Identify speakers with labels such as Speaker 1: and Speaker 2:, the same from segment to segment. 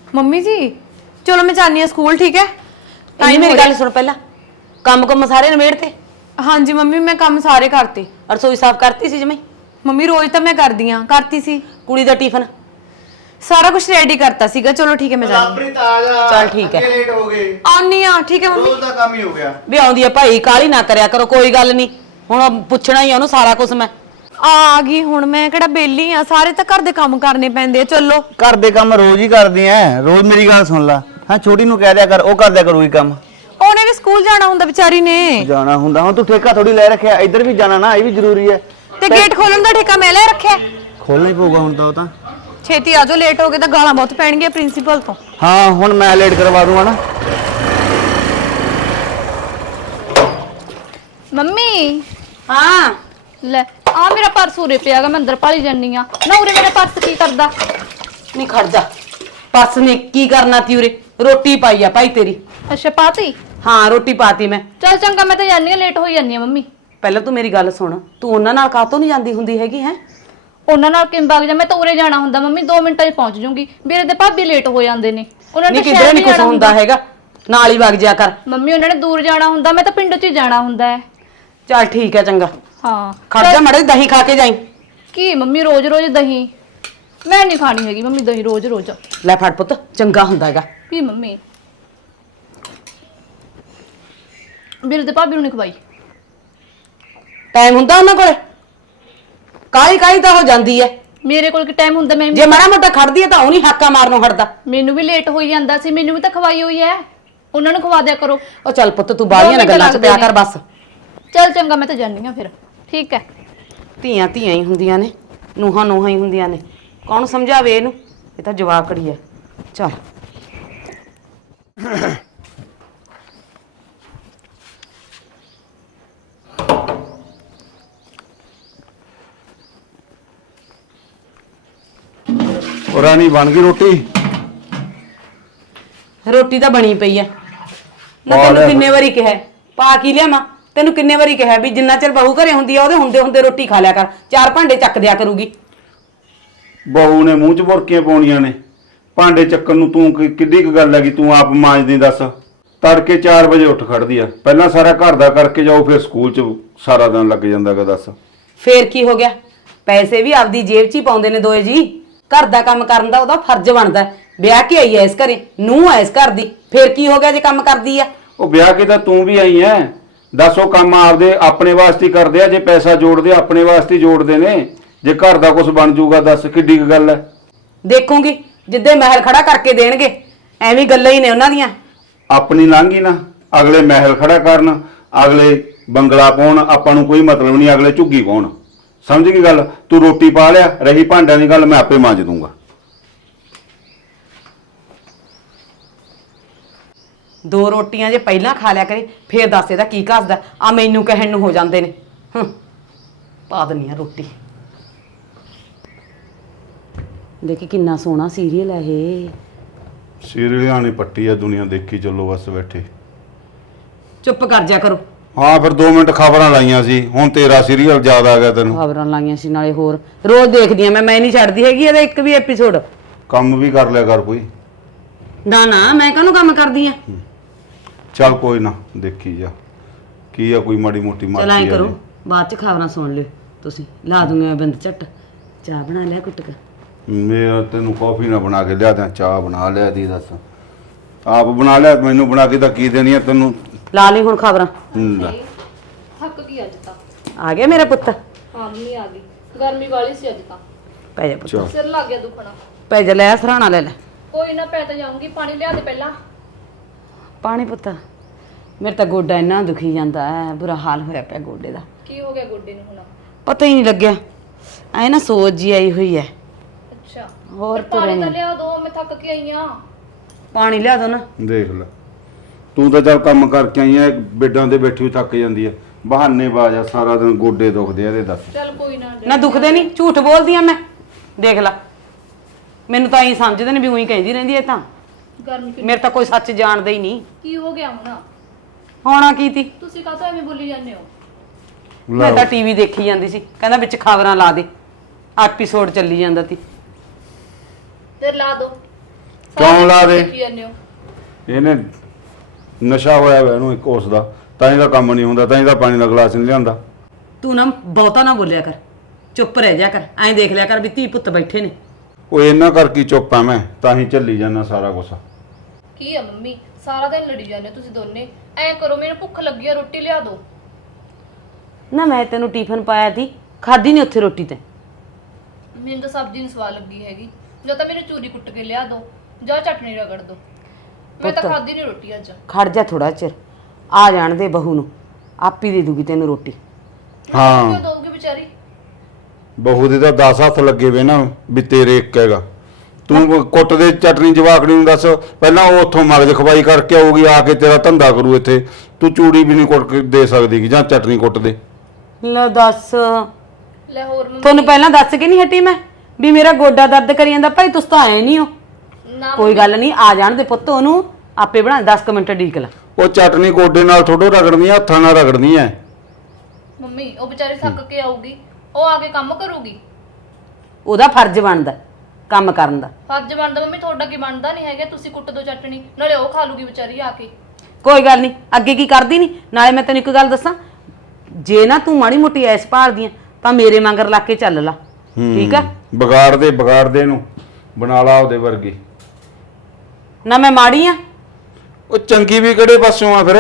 Speaker 1: Mummy ਜੀ ਚਲੋ ਮੈਂ ਜਾਣੀ ਆ ਸਕੂਲ ਠੀਕ ਹੈ।
Speaker 2: टाइम मेरी गल सुन पहला काम कुम सारे नवेड़ ते
Speaker 1: ਹਾਂਜੀ ਮੰਮੀ ਮੈਂ ਕੰਮ ਸਾਰੇ ਕਰਤੇ।
Speaker 2: रसोई साफ करती सी जमी
Speaker 1: ਮੰਮੀ ਰੋਜ਼ ਤਾਂ ਮੈਂ ਕਰਦੀ ਆ ਕਰਤੀ ਸੀ।
Speaker 2: कुड़ी दा टिफिन
Speaker 1: ਸਾਰਾ ਕੁਝ ਰੈਡੀ ਕਰਤਾ ਸੀਗਾ। ਚਲੋ ਠੀਕ ਹੈ ਮੈਂ ਜਾਣੀ
Speaker 3: ਲਾਪਰੀ ਤਾਂ ਆ ਜਾ
Speaker 2: ਚੱਲ ਠੀਕ ਹੈ।
Speaker 3: ਅੱਗੇ ਲੇਟ ਹੋ ਗਏ
Speaker 1: ਆਉਣੀ ਆ ਠੀਕ ਹੈ ਮੰਮੀ।
Speaker 3: ਰੋਜ਼ ਦਾ ਕੰਮ ਹੀ ਹੋ ਗਿਆ।
Speaker 2: भी आउंदी है भाई काली ना करया करो कोई गल नहीं हुण पुछना ही ओनू सारा कुछ मैं
Speaker 1: ਆ ਗਈ ਹੁਣ ਮੈਂ ਕਿਹੜਾ ਬੇਲੀ ਆ ਸਾਰੇ ਤਾਂ ਘਰ ਦੇ ਕੰਮ ਕਰਨੇ ਪੈਂਦੇ ਆ। ਚਲੋ
Speaker 3: ਘਰ ਦੇ ਕੰਮ ਰੋਜ਼ ਹੀ ਕਰਦੀ ਐ ਰੋਜ਼ ਮੇਰੀ ਗੱਲ ਸੁਣ ਲੈ ਹਾਂ ਛੋਟੀ ਨੂੰ ਕਹਿ ਦਿਆ ਕਰ ਉਹ ਕਰ ਦਿਆ ਕਰੂਗੀ ਕੰਮ
Speaker 1: ਉਹਨੇ ਵੀ ਸਕੂਲ ਜਾਣਾ ਹੁੰਦਾ ਵਿਚਾਰੀ ਨੇ
Speaker 3: ਜਾਣਾ ਹੁੰਦਾ ਹੁਣ ਤੂੰ ਠੇਕਾ ਥੋੜੀ ਲੈ ਰੱਖਿਆ ਇੱਧਰ ਵੀ ਜਾਣਾ ਨਾ ਇਹ ਵੀ ਜ਼ਰੂਰੀ ਹੈ
Speaker 1: ਤੇ ਗੇਟ ਖੋਲਣ ਦਾ ਠੇਕਾ ਮੈਂ ਲੈ ਰੱਖਿਆ।
Speaker 3: ਖੋਲਣਾ ਹੀ ਪਊਗਾ ਹੁਣ ਤਾਂ ਉਹ ਤਾਂ
Speaker 1: ਛੇਤੀ ਆ ਜਾਓ ਲੇਟ ਹੋ ਗਏ ਤਾਂ ਗਾਲਾਂ ਬਹੁਤ ਪੈਣਗੀਆਂ ਪ੍ਰਿੰਸੀਪਲ ਤੋਂ।
Speaker 3: ਹਾਂ ਹੁਣ ਮੈਂ ਲੇਟ ਕਰਵਾ ਦੂੰਗਾ ਨਾ।
Speaker 4: ਮੰਮੀ
Speaker 2: हाँ
Speaker 4: ਲੈ ਆ ਮੇਰਾ ਪਰਸ ਉਰੇ ਪਿਆਗਾ ਮੈਂ ਅੰਦਰ ਭਾਲੀ ਜਾਨੀ ਆ ਨਾ ਉਰੇ ਮੇਰਾ ਪਰਸ ਕੀ ਕਰਦਾ।
Speaker 2: नहीं खड़ जा बस ने की करना ती उरे रोटी पाई आ भाई तेरी
Speaker 4: ਅੱਛਾ ਪਾਤੀ
Speaker 2: हाँ रोटी पाती मैं
Speaker 4: ਚੱਲ ਚੰਗਾ ਮੈਂ ਤਾਂ ਜਾਨੀ ਆ ਲੇਟ ਹੋਈ ਜਾਨੀ ਆ ਮੰਮੀ।
Speaker 2: ਪਹਿਲਾਂ ਤੂੰ ਮੇਰੀ ਗੱਲ ਸੁਣ ਤੂੰ ਉਹਨਾਂ ਨਾਲ ਕਾਹਤੋਂ ਨਹੀਂ ਜਾਂਦੀ ਹੁੰਦੀ ਹੈਗੀ ਹੈ
Speaker 4: ਉਹਨਾਂ ਨਾਲ ਕਿਵੇਂ ਵਗ ਜਾ ਮੈਂ ਤਾਂ ਉਰੇ ਜਾਣਾ ਹੁੰਦਾ ਮੰਮੀ 2 ਮਿੰਟਾਂ 'ਚ ਪਹੁੰਚ ਜੂੰਗੀ ਵੀਰੇ ਦੇ ਭਾਬੀ ਲੇਟ ਹੋ ਜਾਂਦੇ ਨੇ ਉਹਨਾਂ ਨੇ
Speaker 2: ਨਹੀਂ ਕਿਧਰੇ ਨਹੀਂ ਕੁਝ ਹੁੰਦਾ ਹੈਗਾ ਨਾਲ ਹੀ ਵਗ ਜਾ ਕਰ
Speaker 4: ਮੰਮੀ ਉਹਨਾਂ ਨੇ ਦੂਰ ਜਾਣਾ ਹੁੰਦਾ ਮੈਂ ਤਾਂ ਪਿੰਡ 'ਚ ਹੀ ਜਾਣਾ ਹੁੰਦਾ ਹੈ।
Speaker 2: ਚੱਲ ਠੀਕ ਹੈ ਚੰਗਾ
Speaker 4: ਹਾਂ
Speaker 2: ਖੜ ਜਾ ਮੜੇ ਦਹੀਂ ਖਾ ਕੇ ਜਾਈ
Speaker 4: ਕੀ ਮੰਮੀ ਰੋਜ਼-ਰੋਜ਼ ਦਹੀਂ ਮੈਂ ਨਹੀਂ ਖਾਣੀ ਹੈਗੀ ਮੰਮੀ ਦਹੀਂ ਰੋਜ਼-ਰੋਜ਼।
Speaker 2: ਲੈ ਫੜ ਪੁੱਤ ਚੰਗਾ ਹੁੰਦਾ ਹੈਗਾ
Speaker 4: ਕੀ ਮੰਮੀ ਵੀਰੇ ਦੇ ਭਾਬੀ ਨੂੰ ਨਹੀਂ ਖਵਾਈ
Speaker 2: ਟਾਈਮ ਹੁੰਦਾ ਉਹਨਾਂ ਕੋਲੇ ਕਾਹੀ ਕਾਹੀ ਤਾਂ ਹੋ ਜਾਂਦੀ ਹੈ
Speaker 4: ਮੇਰੇ ਕੋਲ ਕਿ ਟਾਈਮ ਹੁੰਦਾ ਮੈਂ
Speaker 2: ਜੇ ਮਾੜਾ ਮੋਟਾ ਖੜਦੀ ਹੈ ਤਾਂ ਉਹ ਨਹੀਂ ਹਾਕਾ ਮਾਰਨੋਂ ਹਟਦਾ
Speaker 4: ਮੈਨੂੰ ਵੀ ਲੇਟ ਹੋਈ ਜਾਂਦਾ ਸੀ ਮੈਨੂੰ ਵੀ ਤਾਂ ਖਵਾਈ ਹੋਈ ਹੈ ਉਹਨਾਂ ਨੂੰ ਖਵਾ ਦਿਆ ਕਰੋ।
Speaker 2: ਉਹ ਚੱਲ ਪੁੱਤ ਤੂੰ ਬਾਹਲੀਆਂ ਨਾ ਗੱਲਾਂ 'ਚ ਪਿਆ ਕਰ ਬਸ
Speaker 4: ਚੱਲ ਚੰਗਾ ਮੈਂ ਤਾਂ ਜਾਨੀ ਆ ਫਿਰ ਠੀਕ ਹੈ।
Speaker 2: ਧੀਆਂ ਧੀਆਂ ਹੀ ਹੁੰਦੀਆਂ ਨੇ ਨੂੰਹਾਂ ਨੂੰਹਾਂ ਹੀ ਹੁੰਦੀਆਂ ਨੇ ਕੌਣ ਸਮਝਾਵੇ ਇਹਨੂੰ ਇਹ ਤਾਂ ਜਵਾਕੜੀ ਹੈ ਚੱਲ
Speaker 3: ਉਹ ਰਾਣੀ ਬਣ ਗਈ ਰੋਟੀ
Speaker 2: ਰੋਟੀ ਤਾਂ ਬਣੀ ਪਈ ਐ ਨਾ ਤੈਨੂੰ ਕਿੰਨੇ ਵਾਰੀ ਕਿਹਾ ਪਾ ਕੀ ਲਿਆਵਾਂ ਤੈਨੂੰ ਕਿੰਨੇ ਵਾਰੀ ਕਿਹਾ ਵੀ ਜਿੰਨਾ ਚਿਰ ਬਹੂ ਘਰੇ ਹੁੰਦੀ ਆ ਉਹਦੇ ਹੁੰਦੇ ਹੁੰਦੇ ਰੋਟੀ ਖਾ ਲਿਆ ਕਰ 4 ਭਾਂਡੇ ਚੱਕ ਦਿਆ ਕਰੂਗੀ
Speaker 5: ਬਹੂ ਨੇ ਮੂੰਹ 'ਚ ਬੁਰਕੀਆਂ ਪਾਉਣੀਆਂ ਨੇ ਭਾਂਡੇ ਚੱਕਣ ਨੂੰ ਤੂੰ ਕਿੱਡੀ ਕੁ ਗੱਲ ਹੈਗੀ ਤੂੰ ਆਪ ਮਾਂਜਦੀ ਦੱਸ ਤੜਕੇ 4 ਵਜੇ ਉੱਠ ਖੜਦੀ ਆ ਪਹਿਲਾਂ ਸਾਰਾ ਘਰ ਦਾ ਕਰਕੇ ਜਾਓ ਫਿਰ ਸਕੂਲ 'ਚ ਸਾਰਾ ਦਿਨ ਲੱਗ ਜਾਂਦਾਗਾ ਦੱਸ
Speaker 2: ਫੇਰ ਕੀ ਹੋ ਗਿਆ ਪੈਸੇ ਵੀ ਆਪਦੀ ਜੇਬ 'ਚ ਹੀ ਪਾਉਂਦੇ ਨੇ ਦੋਏ ਜੀ ਘਰ ਦਾ ਕੰਮ ਕਰਨ ਦਾ ਉਹਦਾ ਫਰਜ਼ ਬਣਦਾ ਵਿਆਹ ਕੇ ਆਈ ਐ ਇਸ ਘਰੇ ਨੂੰਹ ਐ ਇਸ ਘਰ ਦੀ ਫੇਰ ਕੀ ਹੋ ਗਿਆ ਜੇ ਕੰਮ ਕਰਦੀ ਆ
Speaker 5: ਉਹ ਵਿਆਹ ਕੇ ਤਾਂ ਤੂੰ ਵੀ ਆਈ ਐ ਦੱਸ ਉਹ ਕੰਮ ਆਪਦੇ ਆਪਣੇ ਵਾਸਤੇ ਹੀ ਕਰਦੇ ਆ ਜੇ ਪੈਸਾ ਜੋੜਦੇ ਆਪਣੇ ਵਾਸਤੇ ਹੀ ਜੋੜਦੇ ਨੇ ਜੇ ਘਰ ਦਾ ਕੁਝ ਬਣ ਜਾਊਗਾ ਦੱਸ ਕਿੱਡੀ ਕੁ ਗੱਲ ਐ
Speaker 2: ਦੇਖੂਗੀ ਜਿੱਦੇ ਮਹਿਲ ਖੜਾ ਕਰਕੇ ਦੇਣਗੇ ਐਵੇਂ ਗੱਲਾਂ ਹੀ ਨੇ ਉਹਨਾਂ ਦੀਆਂ
Speaker 5: ਆਪਣੀ ਲੰਘੀ ਨਾ ਅਗਲੇ ਮਹਿਲ ਖੜਾ ਕਰਨ ਅਗਲੇ ਬੰਗਲਾ ਪਾਉਣ ਆਪਾਂ ਨੂੰ ਕੋਈ ਮਤਲਬ ਨਹੀਂ ਅਗਲੇ ਝੁੱਗੀ ਪਾਉਣ ਸਮਝ ਗਈ ਗੱਲ ਤੂੰ ਰੋਟੀ ਪਾ ਲਿਆ ਰਹੀ ਭਾਂਡਿਆਂ ਦੀ ਗੱਲ ਮੈਂ ਆਪੇ ਮਾਂਜ ਦੂੰਗਾ
Speaker 2: 2 ਰੋਟੀਆਂ ਜੇ ਪਹਿਲਾਂ ਖਾ ਲਿਆ ਕਰੇ ਫੇਰ ਦੱਸ ਇਹਦਾ ਕੀ ਘਸਦਾ ਆ ਮੈਨੂੰ ਕਹਿਣ ਨੂੰ ਹੋ ਜਾਂਦੇ ਨੇ ਪਾ ਦਿੰਨੀ ਆ ਰੋਟੀ ਦੇਖੀ ਕਿੰਨਾ ਸੋਹਣਾ ਸੀਰੀਅਲ ਹੈ ਇਹ
Speaker 5: ਸੀਰੀਅਲਾਂ ਨੇ ਪੱਟੀ ਆ ਦੁਨੀਆ ਦੇਖੀ ਚੱਲੋ ਬਸ ਬੈਠੇ
Speaker 2: ਚੁੱਪ ਕਰ ਜਾ ਕਰੋ
Speaker 5: ਹਾਂ ਫਿਰ 2 ਮਿੰਟ ਖਬਰਾਂ ਲਾਈਆਂ ਸੀ ਹੁਣ ਤੇਰਾ ਸੀਰੀਅਲ ਯਾਦ ਆ ਗਿਆ ਤੈਨੂੰ
Speaker 2: ਖਬਰਾਂ ਲਾਈਆਂ ਸੀ ਨਾਲੇ ਹੋਰ ਰੋਜ਼ ਦੇਖਦੀ ਆ ਮੈਂ ਨਹੀਂ ਛੱਡਦੀ ਹੈਗੀ ਇਹਦਾ ਇੱਕ ਵੀ ਐਪੀਸੋਡ
Speaker 5: ਕੰਮ ਵੀ ਕਰ ਲਿਆ ਕਰ ਕੋਈ
Speaker 2: ਨਾ ਨਾ ਮੈਂ ਕਾਹਨੂੰ ਕੰਮ ਕਰਦੀ ਆ
Speaker 5: ਚੱਲ ਕੋਈ ਨਾ ਦੇਖੀ ਜਾ ਕੀ ਆ ਕੋਈ ਮਾੜੀ ਮੋਟੀ
Speaker 2: ਚਲ
Speaker 5: ਮਰਜ਼ੀ
Speaker 2: ਐਂ
Speaker 5: ਆ
Speaker 2: ਕਰੋ
Speaker 5: ਜੀ।
Speaker 2: ਬਾਅਦ ਚ ਖਬਰਾਂ ਸੁਣ ਲਿਓ ਤੁਸੀਂ ਲਾ ਦੂੰਗੀ ਮੈਂ ਬਿੰਦ ਝੱਟ ਚਾਹ ਬਣਾ ਲਿਆ ਕੁੱਟ ਕੇ
Speaker 5: ਮੈਂ ਤੈਨੂੰ ਕਾਫੀ ਨਾ ਬਣਾ ਕੇ ਲਿਆ ਦਿਆਂ ਚਾਹ ਬਣਾ ਲਿਆ ਦੀ ਦੱਸ ਆਪ ਬਣਾ ਲਿਆ ਮੈਨੂੰ ਬਣਾ ਕੇ ਤਾਂ ਕੀ ਦੇਣੀ ਆ ਤੈਨੂੰ
Speaker 2: ਲਾ ਲਈ ਹੁਣ ਖਬਰਾਂ
Speaker 5: ਲੈ।
Speaker 4: ਥੱਕ ਗਈ ਅੱਜ ਤਾਂ
Speaker 2: ਆ ਗਿਆ ਮੇਰਾ ਪੁੱਤ
Speaker 4: ਹਾਂ ਮੰਮੀ ਆ ਗਈ ਗਰਮੀ ਵਾਲੀ ਸੀ ਅੱਜ ਤਾਂ
Speaker 2: ਪੈ ਜਾ ਪੁੱਤ
Speaker 5: ਚੱਲ
Speaker 4: ਸਿਰ ਲੱਗ ਗਿਆ ਦੁਖਣਾ
Speaker 2: ਪੈ ਜਾ ਲੈ ਸਰਾਣਾ ਲੈ ਲੈ
Speaker 4: ਕੋਈ ਨਾ ਪੈ ਤਾਂ ਜਾਊਂਗੀ ਪਾਣੀ ਲਿਆ ਦੇ ਪਹਿਲਾਂ
Speaker 2: ਪਾਣੀ ਪੁੱਤ ਮੇਰੇ ਤਾਂ ਗੋਡਾ ਇੰਨਾ ਦੁਖੀ ਜਾਂਦਾ ਹੈ ਬੁਰਾ ਹਾਲ ਹੋਇਆ ਪਿਆ ਗੋਡੇ ਦਾ
Speaker 4: ਕੀ ਹੋ ਗਿਆ ਗੋਡੇ ਨੂੰ ਹੁਣ
Speaker 2: ਪਤਾ ਹੀ ਨਹੀਂ ਲੱਗਿਆ ਐ ਨਾ ਸੋਜ ਜੀ ਆਈ ਹੋਈ ਹੈ
Speaker 4: ਅੱਛਾ
Speaker 2: ਹੋਰ
Speaker 4: ਫਿਰ ਪਾਣੀ ਤਾਂ ਲਿਆ ਦੋ ਮੈਂ ਥੱਕ ਕੇ ਆਈ ਆ
Speaker 2: ਪਾਣੀ ਲਿਆ ਦੋ ਨਾ
Speaker 5: ਦੇਖ ਲੈ ਤੂੰ ਤਾਂ ਚੱਲ ਕੰਮ ਕਰਕੇ ਆਈ ਐ ਬੈੱਡਾਂ ਤੇ ਬੈਠੀ ਹੋਈ ਥੱਕ ਜਾਂਦੀ ਐ ਬਹਾਨੇ ਬਾਜ ਆ ਸਾਰਾ ਦਿਨ ਗੋਡੇ ਦੁਖਦੇ ਆ ਇਹਦੇ ਦੱਸ
Speaker 4: ਚੱਲ ਕੋਈ ਨਾ
Speaker 2: ਨਾ ਦੁਖਦੇ ਨਹੀਂ ਝੂਠ ਬੋਲਦੀ ਆ ਮੈਂ ਦੇਖ ਲੈ ਮੈਨੂੰ ਤਾਂ ਐਂ ਸਮਝਦੇ ਨੇ ਵੀ ਉਹੀ ਕਹਿੰਦੀ ਰਹਿੰਦੀ ਐ ਤਾਂ
Speaker 4: ਗਰਮੀ
Speaker 2: ਮੇਰੇ ਤਾਂ ਕੋਈ ਸੱਚ ਜਾਣਦਾ ਹੀ ਨਹੀਂ
Speaker 4: ਕੀ ਹੋ ਗਿਆ ਹੁਣ
Speaker 2: ਹੋਣਾ ਕੀ ਤੀ
Speaker 4: ਤੁਸੀਂ ਕਾਹਤੋਂ ਐਵੇਂ ਬੋਲੀ ਜਾਂਦੇ ਹੋ
Speaker 2: ਮੈਂ ਤਾਂ ਟੀਵੀ ਦੇਖੀ ਜਾਂਦੀ ਸੀ ਕਹਿੰਦਾ ਵਿੱਚ ਖਬਰਾਂ ਲਾ ਦੇ ਐਪੀਸੋਡ ਚੱਲੀ ਜਾਂਦਾ ਤੀ
Speaker 4: ਤੇ ਲਾ ਦੋ
Speaker 5: ਕਿਉਂ ਲਾ ਦੇ?
Speaker 4: ਕੀ ਜਾਂਦੇ ਹੋ?
Speaker 5: ਇਹਨੇ ਨਸ਼ਾ ਹੋਇਆ ਵਾ ਇਹਨੂੰ ਇੱਕ ਉਸ ਦਾ, ਤਾਂ ਇਹਦਾ ਕੰਮ ਨਹੀਂ ਹੁੰਦਾ, ਤਾਂ ਇਹਦਾ ਪਾਣੀ ਦਾ ਗਲਾਸ ਨਹੀਂ ਲਿਆਂਦਾ।
Speaker 2: ਤੂੰ ਨਾ ਬਹੁਤਾ ਨਾ ਬੋਲਿਆ ਕਰ, ਚੁੱਪ ਰਹਿ ਜਾ ਕਰ, ਐਂ ਦੇਖ ਲਿਆ ਕਰ ਵੀ ਧੀ ਪੁੱਤ ਬੈਠੇ ਨੇ।
Speaker 5: ਉਹ ਇਹਨਾਂ ਕਰਕੇ ਚੁੱਪ ਆ ਮੈਂ, ਤਾਂ ਹੀ ਝੱਲੀ ਜਾਂਦਾ ਸਾਰਾ ਕੁਛ।
Speaker 4: ਕੀ ਆ ਮੰਮੀ, ਸਾਰਾ ਦਿਨ ਲੜੀ ਜਾਂਦੇ ਹੋ ਤੁਸੀਂ ਦੋਨੇ। ਐ ਕਰੋ, ਮੈਨੂੰ ਭੁੱਖ ਲੱਗੀ ਆ, ਰੋਟੀ ਲਿਆ ਦਿਓ।
Speaker 2: ਨਾ ਮੈਂ ਤੈਨੂੰ ਟਿਫਨ ਪਾਇਆ ਸੀ, ਖਾਦੀ ਨਹੀਂ ਉੱਥੇ ਰੋਟੀ ਤੇ।
Speaker 4: ਮੈਨੂੰ ਤਾਂ ਸਬਜ਼ੀ ਨਹੀਂ ਸਵਾਦ ਲੱਗੀ ਹੈਗੀ, ਜਾਂ ਤਾਂ ਮੈਨੂੰ ਚੂਰੀ ਕੁੱਟ ਕੇ ਲਿਆ ਦਿਓ ਜਾਂ ਚਟਨੀ ਰਗੜ ਦਿਓ। ਮੈਂ ਤਾਂ
Speaker 2: ਪੁੱਤ।
Speaker 4: ਖਾਦੀ ਨਹੀਂ ਰੋਟੀ ਅੱਜ।
Speaker 2: ਖੜ ਜਾ ਥੋੜਾ ਚਿਰ, ਆ ਜਾਣ ਦੇ ਬਹੂ ਨੂੰ, ਆਪੀ ਦੇ ਦੂਗੀ ਤੈਨੂੰ ਰੋਟੀ।
Speaker 5: ਹਾਂ।
Speaker 4: ਕਿਉਂ ਦਊਗੀ ਵਿਚਾਰੀ?
Speaker 5: ਬਹੂ ਦੇ ਤਾਂ 10 ਹੱਥ ਲੱਗੇ ਵੇ ਨਾ ਵੀ ਤੇਰੇ ਇੱਕ ਹੈਗਾ। ਤੂੰ ਕੁੱਟ ਦੇ ਚਟਨੀ ਜਵਾਕੜੀ ਨੂੰ ਦੱਸ, ਪਹਿਲਾਂ ਉਹ ਉੱਥੋਂ ਮਗਜ ਖਵਾਈ ਕਰਕੇ ਆਊਗੀ, ਆ ਕੇ ਤੇਰਾ ਧੰਦਾ ਕਰੂ ਇੱਥੇ। ਤੂੰ ਚੂੜੀ ਵੀ ਨਹੀਂ ਕੁੱਟ ਕੇ ਦੇ ਸਕਦੀ ਜਾਂ ਚਟਨੀ ਕੁੱਟ ਦੇ।
Speaker 2: ਲੈ ਦੱਸ,
Speaker 4: ਲੈ ਹੋਰ ਮੰਮੀ।
Speaker 2: ਤੁਹਾਨੂੰ ਪਹਿਲਾਂ ਦੱਸ ਕੇ ਨਹੀਂ ਹਟੀ ਮੈਂ ਵੀ ਮੇਰਾ ਗੋਡਾ ਦਰਦ ਕਰੀ ਜਾਂਦਾ? ਭਾਈ ਤੁਸੀਂ ਤਾਂ ਆਏ ਨਹੀਂ ਹੋ।
Speaker 4: ਨਾ
Speaker 2: ਕੋਈ ਗੱਲ ਨਹੀਂ, ਆ ਜਾਣ ਦੇ ਪੁੱਤ, ਉਹਨੂੰ ਆਪੇ ਬਣਾ 10 ਮਿੰਟ ਢੀਕ ਲੈ।
Speaker 5: ਉਹ ਚਟਨੀ ਗੋਡੇ ਨਾਲ ਥੋੜੋ ਰਗੜਨੀ ਆ, ਹੱਥਾਂ ਨਾਲ ਰਗੜਨੀ ਐ।
Speaker 4: ਮੰਮੀ ਉਹ ਵਿਚਾਰੀ ਥੱਕ ਕੇ ਆਊਗੀ, ਉਹ ਆ ਕੇ ਕੰਮ ਕਰੂਗੀ।
Speaker 2: ਉਹਦਾ ਫਰਜ਼ ਬਣਦਾ ਕੰਮ ਕਰਨ ਦਾ।
Speaker 4: ਫਰਜ਼ ਬਣਦਾ ਮੰਮੀ, ਤੁਹਾਡਾ ਕੀ ਬਣਦਾ ਨਹੀਂ ਹੈਗਾ? ਤੁਸੀਂ ਕੁੱਟ ਦੋ ਚਟਨੀ, ਨਾਲੇ ਉਹ ਖਾ ਲੂਗੀ ਵਿਚਾਰੀ ਆ ਕੇ।
Speaker 2: ਕੋਈ ਗੱਲ ਨਹੀਂ, ਅੱਗੇ ਕੀ ਕਰਦੀ ਨਹੀਂ। ਨਾਲੇ ਮੈਂ ਤੈਨੂੰ ਇੱਕ ਗੱਲ ਦੱਸਾਂ, ਜੇ ਨਾ ਤੂੰ ਮਾੜੀ ਮੋਟੀ ਐਸ ਭਾਲਦੀ ਆਂ ਤਾਂ ਮੇਰੇ ਮਗਰ ਲੱਗ ਕੇ ਚੱਲ ਲਾ, ਠੀਕ ਆ?
Speaker 5: ਵਿਗਾੜ ਦੇ ਨੂੰ ਬਣਾ ਲਾ ਉਹਦੇ ਵਰਗੀ।
Speaker 2: ਨਾ ਮੈਂ ਮਾੜੀ ਆ?
Speaker 5: ਉਹ ਚੰਗੀ ਵੀ ਕਿਹੜੇ ਪਾਸਿਓਂ ਆ ਫਿਰ?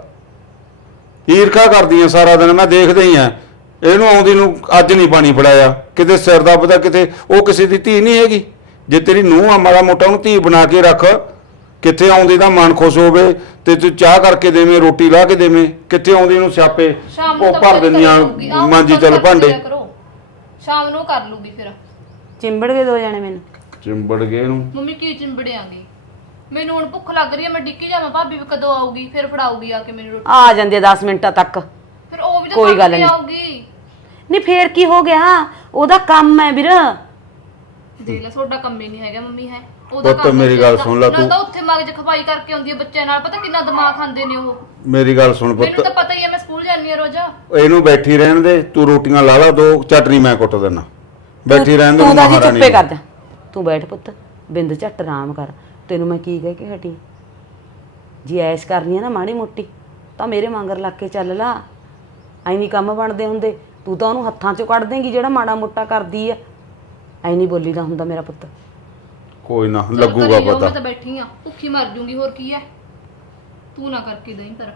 Speaker 5: ਈਰਖਾ ਕਰਦੀ ਆ ਸਾਰਾ ਦਿਨ, ਮੈਂ ਦੇਖਦਾ ਹੀ ਆ। ਇਹਨੂੰ ਆਉਂਦੀ ਨੂੰ ਅੱਜ ਨਹੀਂ ਪਾਣੀ ਫੜਾਇਆ, ਕਿਤੇ ਸਿਰ ਦਾ ਪਤਾ, ਕਿਤੇ ਉਹ ਕਿਸੇ ਦੀ ਧੀ ਨਹੀਂ ਹੈਗੀ। ਜੇ ਤੇਰੀ ਨੂੰਹ ਆ, ਮਾੜਾ ਮੋਟਾ ਉਹਨੂੰ ਧੀ ਬਣਾ ਕੇ ਰੱਖ। ਕਿੱਥੇ ਆਉਂਦੀ ਦਾ ਮਨ ਖੁਸ਼ ਹੋਵੇ ਤੇ ਤੂੰ ਚਾਹ ਕਰਕੇ ਦੇਵੇਂ, ਰੋਟੀ ਲਾ ਕੇ ਦੇਵੇਂ। ਕਿੱਥੇ ਆਉਂਦੀ ਨੂੰ ਸਿਆਪੇ
Speaker 4: ਸ਼ਾਮ ਨੂੰ
Speaker 5: ਉਹ
Speaker 4: ਤਾਂ
Speaker 5: ਭਰ ਦਿੰਦੀਆਂ ਮਾਂਜੀ ਚੱਲ ਭਾਂਡੇ।
Speaker 4: ਸ਼ਾਮ ਨੂੰ ਕਰ ਲੂਗੀ ਫਿਰ।
Speaker 2: ਚਿੰਬੜ ਕੇ ਦੋ ਜਾਣੇ ਮੈਨੂੰ।
Speaker 5: ਚਿੰਬੜ ਗਏ ਇਹਨੂੰ।
Speaker 4: ਮੰਮੀ ਕੀ ਚਿੰਬੜਿਆਂਗੀ? ਮੈਨੂੰ ਹੁਣ ਭੁੱਖ ਲੱਗ ਰਹੀ ਹੈ, ਮੈਂ ਡਿੱਕੀ ਜਾਵਾਂ। ਭਾਬੀ ਵੀ ਕਦੋਂ ਆਊਗੀ? ਫਿਰ ਫੜਾਊਗੀ ਆ ਕੇ ਮੈਨੂੰ ਰੋਟੀ।
Speaker 2: ਆ ਜਾਂਦੇ 10 ਮਿੰਟਾਂ ਤੱਕ।
Speaker 4: ਫਿਰ ਉਹ ਵੀ ਤਾਂ
Speaker 2: ਕੋਈ
Speaker 4: ਥੱਕ
Speaker 2: ਗੱਲ
Speaker 4: ਕੇ
Speaker 2: ਨਹੀਂ।
Speaker 4: ਆਊਗੀ।
Speaker 2: ਨਹੀਂ ਫੇਰ ਕੀ ਹੋ ਗਿਆ? ਉਹਦਾ ਕੰਮ ਹੈ ਵੀਰ।
Speaker 4: ਦੇਖ ਲੈ, ਤੁਹਾਡਾ ਕੰਮ ਹੀ ਨਹੀਂ ਹੈਗਾ ਮੰਮੀ। ਹੈ
Speaker 5: ਪੁੱਤ ਮੇਰੀ ਗੱਲ ਸੁਣ ਲੈ ਤੂੰ।
Speaker 4: ਤਾਂ ਉੱਥੇ ਮਗਜ ਖਪਾਈ ਕਰਕੇ ਆਉਂਦੀ ਹੈ ਬੱਚਿਆਂ ਨਾਲ, ਪਤਾ ਕਿੰਨਾ ਦਿਮਾਗ ਖਾਂਦੇ ਨੇ ਉਹ।
Speaker 5: ਮੇਰੀ ਗੱਲ ਸੁਣ
Speaker 4: ਮੈਨੂੰ
Speaker 5: ਪੁੱਤ,
Speaker 4: ਤਾਂ ਪਤਾ ਹੀ ਹੈ, ਮੈਂ ਸਕੂਲ ਜਾਂਦੀ ਹਾਂ ਰੋਜ਼।
Speaker 5: ਇਹਨੂੰ ਬੈਠੀ ਰਹਿਣ ਦੇ। ਤੂੰ ਰੋਟੀਆਂ ਲਾ ਲਾ, 2 ਚਟਨੀ ਮੈਂ ਕੁੱਟ ਦੇਣਾ। ਬੈਠੀ ਰਹਿਣ ਦੇ
Speaker 2: ਤੂੰ ਤਾਂ ਜੀ
Speaker 5: ਮਹਾਰਾਣੀ।
Speaker 2: ਚੁੱਪੇ ਕਰ ਜਾ, ਤੂੰ ਬੈਠ ਪੁੱਤ, ਬਿੰਦ ਝੱਟ ਆਰਾਮ ਕਰ। ਤੈਨੂੰ ਮੈਂ ਕੀ ਕਹਿ ਕੇ ਹਟੀ? ਜੀ ਐਸ਼ ਕਰਨੀ ਆ ਨਾ ਮਾੜੀ ਮੋਟੀ, ਤਾਂ ਮੇਰੇ ਮਗਰ ਲੱਗ ਕੇ ਚੱਲ ਲਾ। ਐ ਨਹੀਂ ਕੰਮ ਬਣਦੇ ਹੁੰਦੇ। ਤੂੰ ਤਾਂ ਉਹਨੂੰ ਹੱਥਾਂ 'ਚੋਂ ਕੱਢ ਦੇਂਗੀ ਜਿਹੜਾ ਮਾੜਾ ਮੋਟਾ ਕਰਦੀ ਆ। ਐ ਨਹੀਂ ਬੋਲੀਦਾ ਹੁੰਦਾ ਮੇਰਾ ਪੁੱਤ।
Speaker 5: ਕੋਈ ਨਾ,
Speaker 4: ਚੱਲ
Speaker 5: ਲੱਗੂਗਾ
Speaker 4: ਕਰੀ ਜਾਓ,
Speaker 5: ਪਤਾ।
Speaker 4: ਮੈਂ ਤਾਂ ਬੈਠੀ ਆ, ਭੁੱਖੀ ਮਰ ਜੂੰਗੀ, ਹੋਰ ਕੀ ਹੈ? ਤੂੰ ਨਾ ਕਰਕੇ ਦਈ ਪਰ।